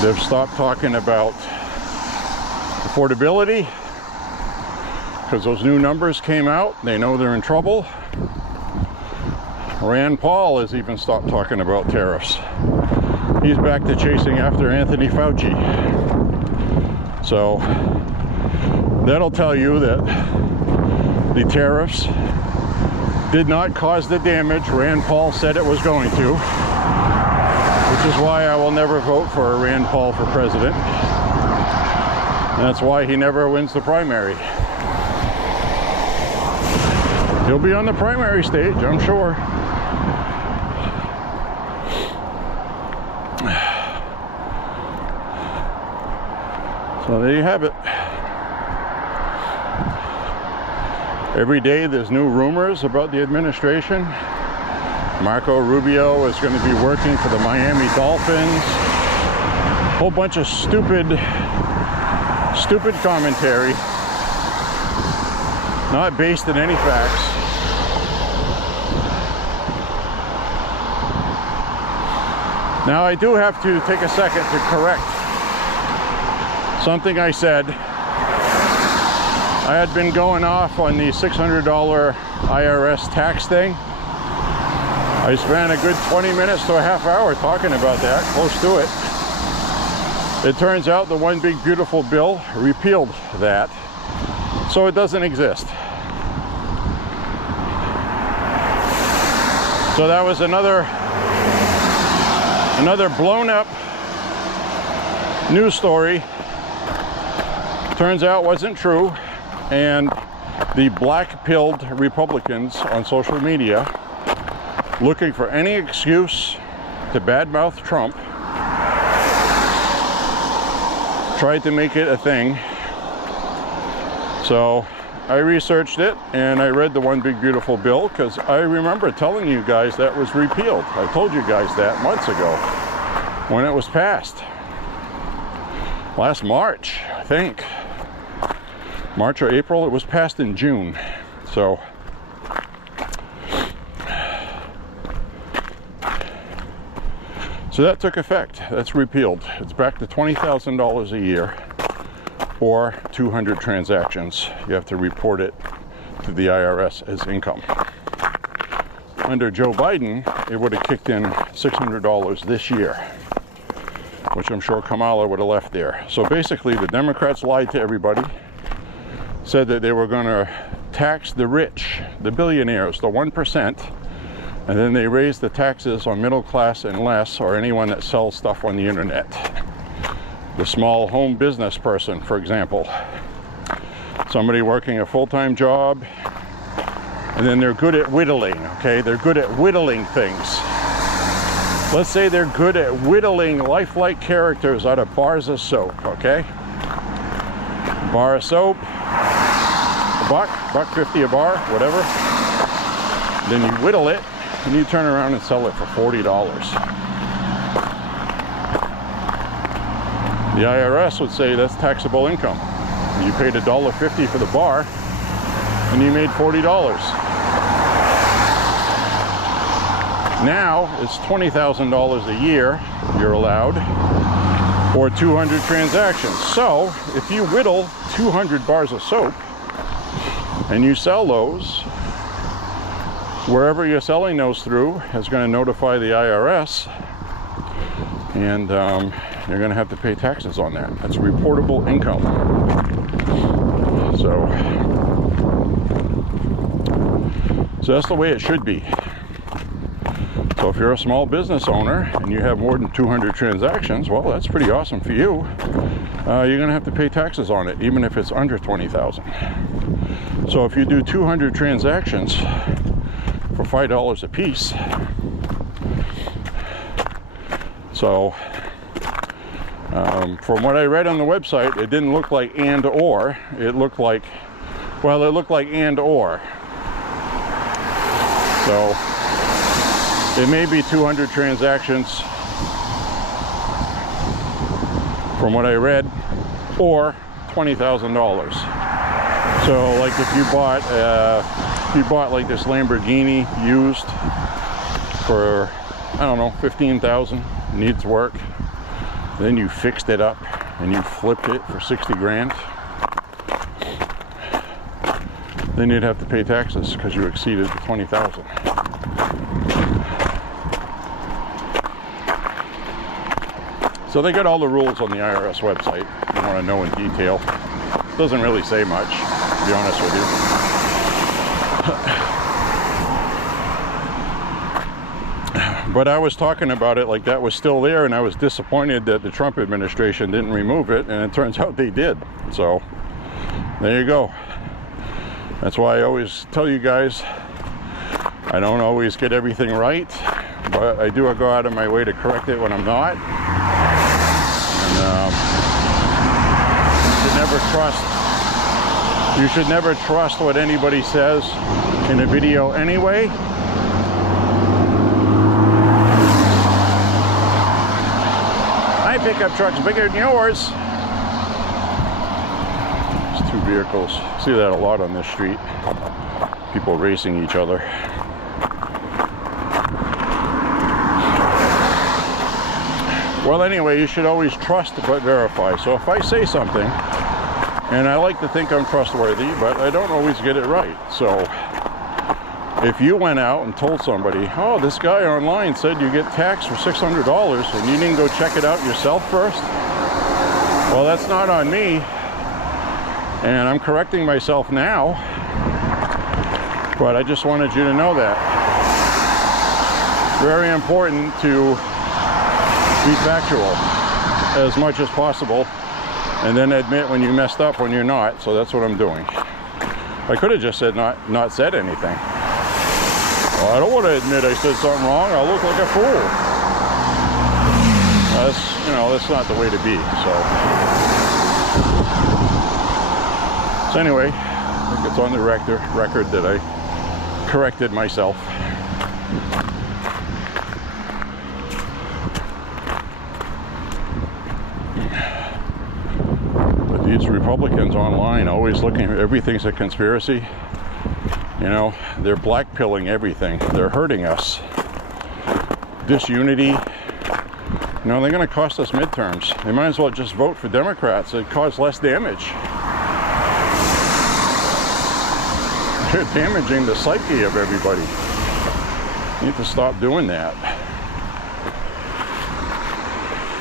They've stopped talking about affordability, because those new numbers came out. They know they're in trouble. Rand Paul has even stopped talking about tariffs. He's back to chasing after Anthony Fauci. So that'll tell you that the tariffs did not cause the damage Rand Paul said it was going to, which is why I will never vote for Rand Paul for president. And that's why he never wins the primary. He'll be on the primary stage, I'm sure. So there you have it. Every day there's new rumors about the administration. Marco Rubio is going to be working for the Miami Dolphins. A whole bunch of stupid commentary, not based in any facts. Now I do have to take a second to correct something I said. I had been going off on the $600 IRS tax thing. I spent a good 20 minutes to a half hour talking about that, close to it. It turns out the One Big Beautiful Bill repealed that, so it doesn't exist. So that was another blown up news story. Turns out wasn't true, and the black-pilled Republicans on social media, looking for any excuse to badmouth Trump, tried to make it a thing. So I researched it and I read the One Big Beautiful Bill, because I remember telling you guys that was repealed. I told you guys that months ago when it was passed. Last March, I think. March or April. It was passed in June. So that took effect. That's repealed. It's back to $20,000 a year or 200 transactions. You have to report it to the IRS as income. Under Joe Biden, it would have kicked in $600 this year, which I'm sure Kamala would have left there. So basically, the Democrats lied to everybody, said that they were going to tax the rich, the billionaires, the 1%, and then they raised the taxes on middle class and less, or anyone that sells stuff on the internet. The small home business person, for example. Somebody working a full-time job, and then they're good at whittling, okay? They're good at whittling things. Let's say they're good at whittling lifelike characters out of bars of soap, okay? Bar of soap, $1.50 a bar, whatever. Then you whittle it, and you turn around and sell it for $40. The IRS would say that's taxable income. You paid $1.50 for the bar, and you made $40. Now it's $20,000 a year you're allowed, or 200 transactions. So if you whittle 200 bars of soap and you sell those, wherever you're selling those through is going to notify the IRS, and you're going to have to pay taxes on that. That's reportable income. So that's the way it should be. So if you're a small business owner and you have more than 200 transactions, well, that's pretty awesome for you. You're going to have to pay taxes on it, even if it's under $20,000. So if you do 200 transactions for $5 a piece, so from what I read on the website, it didn't look like and or. It looked like, well, it looked like and or. So it may be 200 transactions from what I read, or $20,000. So like if you bought like this Lamborghini used for, I don't know, $15,000, needs work, then you fixed it up and you flipped it for 60 grand, then you'd have to pay taxes because you exceeded the 20,000. So they got all the rules on the IRS website. If you want to know in detail. Doesn't really say much, to be honest with you. But I was talking about it like that was still there, and I was disappointed that the Trump administration didn't remove it, and it turns out they did. So there you go. That's why I always tell you guys, I don't always get everything right, but I do go out of my way to correct it when I'm not. And you should never trust what anybody says in a video anyway. My pickup truck's bigger than yours. There's two vehicles. See that a lot on this street. People racing each other. Well, anyway, you should always trust but verify. So if I say something, and I like to think I'm trustworthy, but I don't always get it right. So if you went out and told somebody, oh, this guy online said you get taxed for $600 and you didn't go check it out yourself first, well, that's not on me. And I'm correcting myself now, but I just wanted you to know that. Very important to be factual as much as possible, and then admit when you messed up when you're not. So that's what I'm doing. I could have just said not said anything. Well, I don't want to admit I said something wrong. I'll look like a fool. That's not the way to be. So anyway, I think it's on the record that I corrected myself. But these Republicans online always looking at everything's a conspiracy. You know, they're blackpilling everything. They're hurting us. Disunity. You know, they're going to cost us midterms. They might as well just vote for Democrats. It'd cause less damage. They're damaging the psyche of everybody. You need to stop doing that.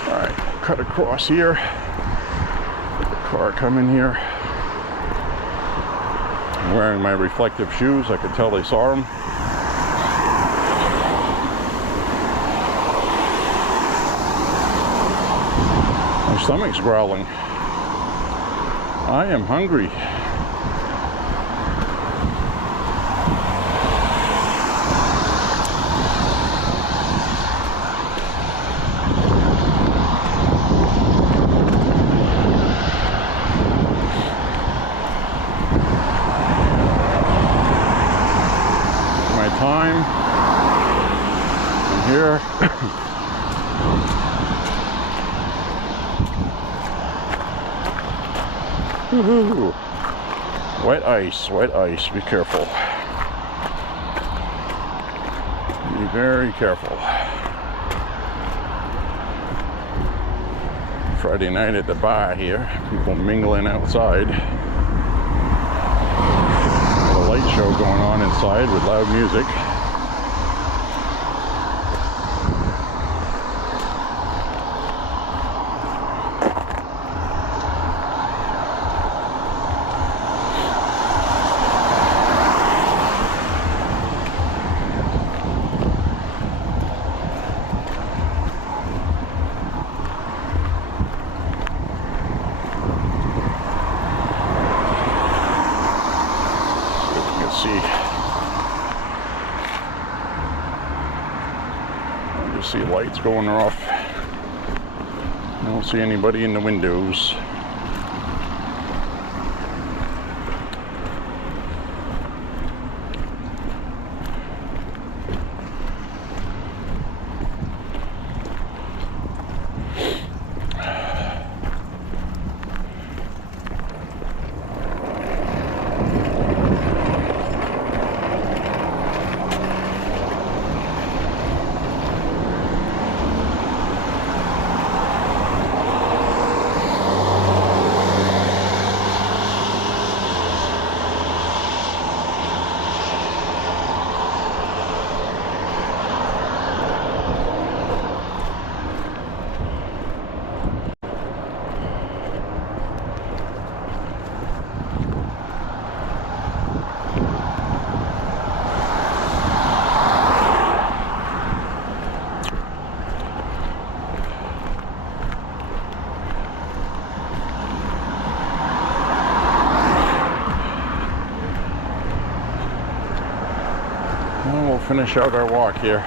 All right, cut across here. Car coming here. I'm wearing my reflective shoes. I could tell they saw them. My stomach's growling. I am hungry. Time here. Woohoo. Wet ice, be careful. Be very careful. Friday night at the bar here, people mingling outside. Light show going on inside with loud music. See lights going off. I don't see anybody in the windows. And we'll finish out our walk here.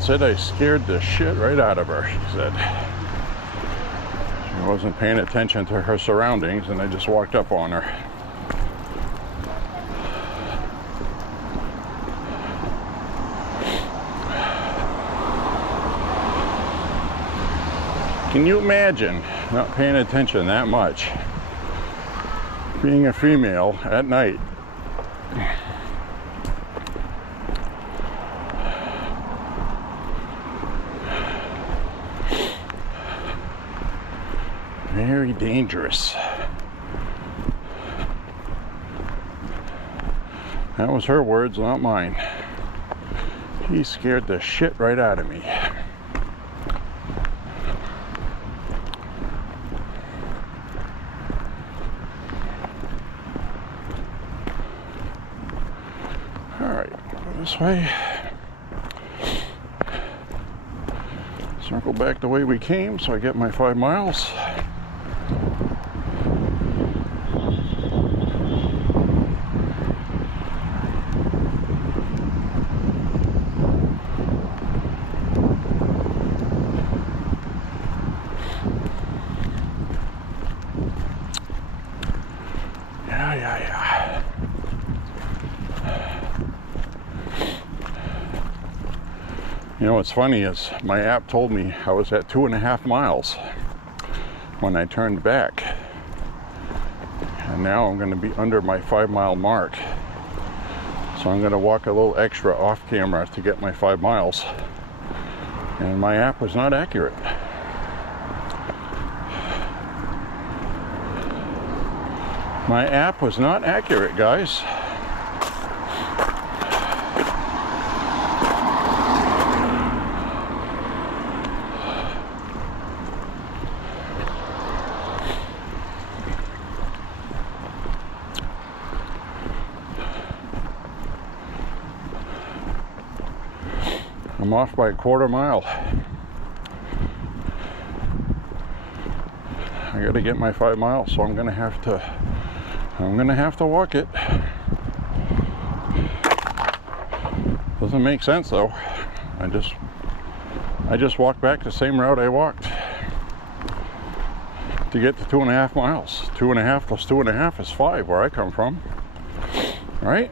Said I scared the shit right out of her, she said. She wasn't paying attention to her surroundings and I just walked up on her. Can you imagine not paying attention that much? Being a female at night. Very dangerous. That was her words, not mine. He scared the shit right out of me. Alright, go this way. Circle back the way we came so I get my 5 miles. You know what's funny is my app told me I was at 2.5 miles when I turned back. And now I'm going to be under my 5 mile mark. So I'm going to walk a little extra off camera to get my 5 miles. And my app was not accurate. My app was not accurate, guys. I'm off by a 1/4 mile. I gotta get my 5 miles, so I'm gonna have to walk it. Doesn't make sense though. I just walked back the same route I walked to get to 2.5 miles. 2.5 plus 2.5 is 5 where I come from, right?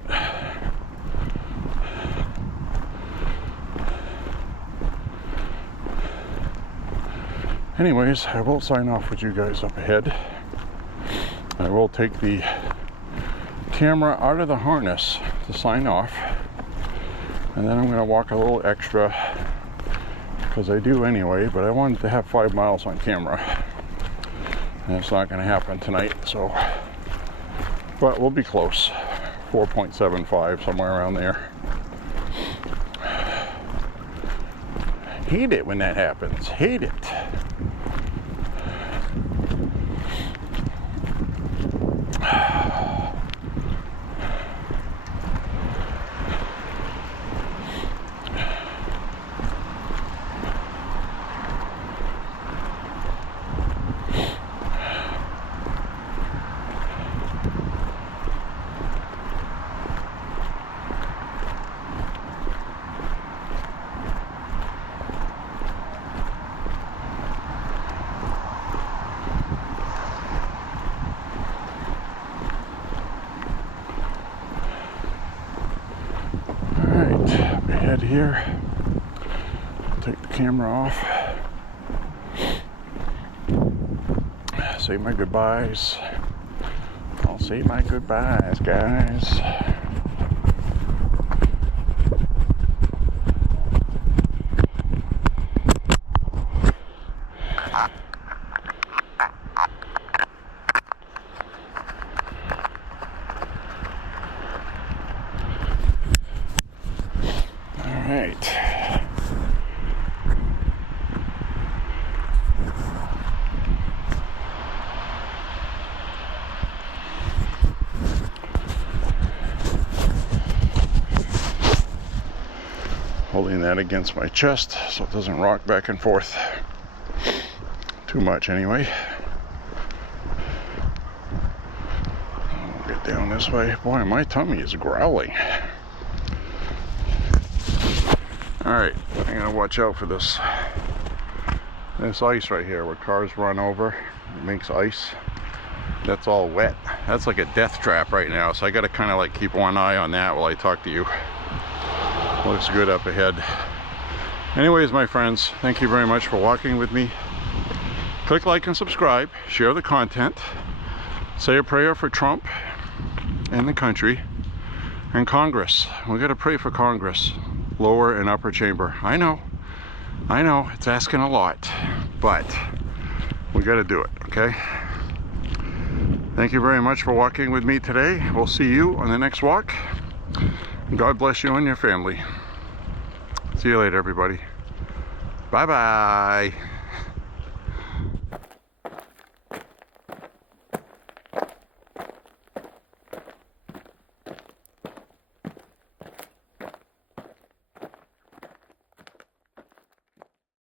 Anyways, I will sign off with you guys up ahead. I will take the camera out of the harness to sign off. And then I'm going to walk a little extra, because I do anyway, but I wanted to have 5 miles on camera. And it's not going to happen tonight, so. But we'll be close. 4.75, somewhere around there. Hate it when that happens. Hate it. Ahead here, take the camera off, say my goodbyes. I'll say my goodbyes, guys. right. Holding that against my chest so it doesn't rock back and forth too much anyway. I'll get down this way. Boy, my tummy is growling. Alright, I'm gonna watch out for this ice right here where cars run over. It makes ice. That's all wet. That's like a death trap right now, so I gotta kind of like keep one eye on that while I talk to you. Looks good up ahead. Anyways, my friends, thank you very much for walking with me. Click like and subscribe, share the content, say a prayer for Trump and the country and Congress. We got to pray for Congress, lower and upper chamber. I know, it's asking a lot, but we got to do it, okay? Thank you very much for walking with me today. We'll see you on the next walk. God bless you and your family. See you later, everybody. Bye-bye.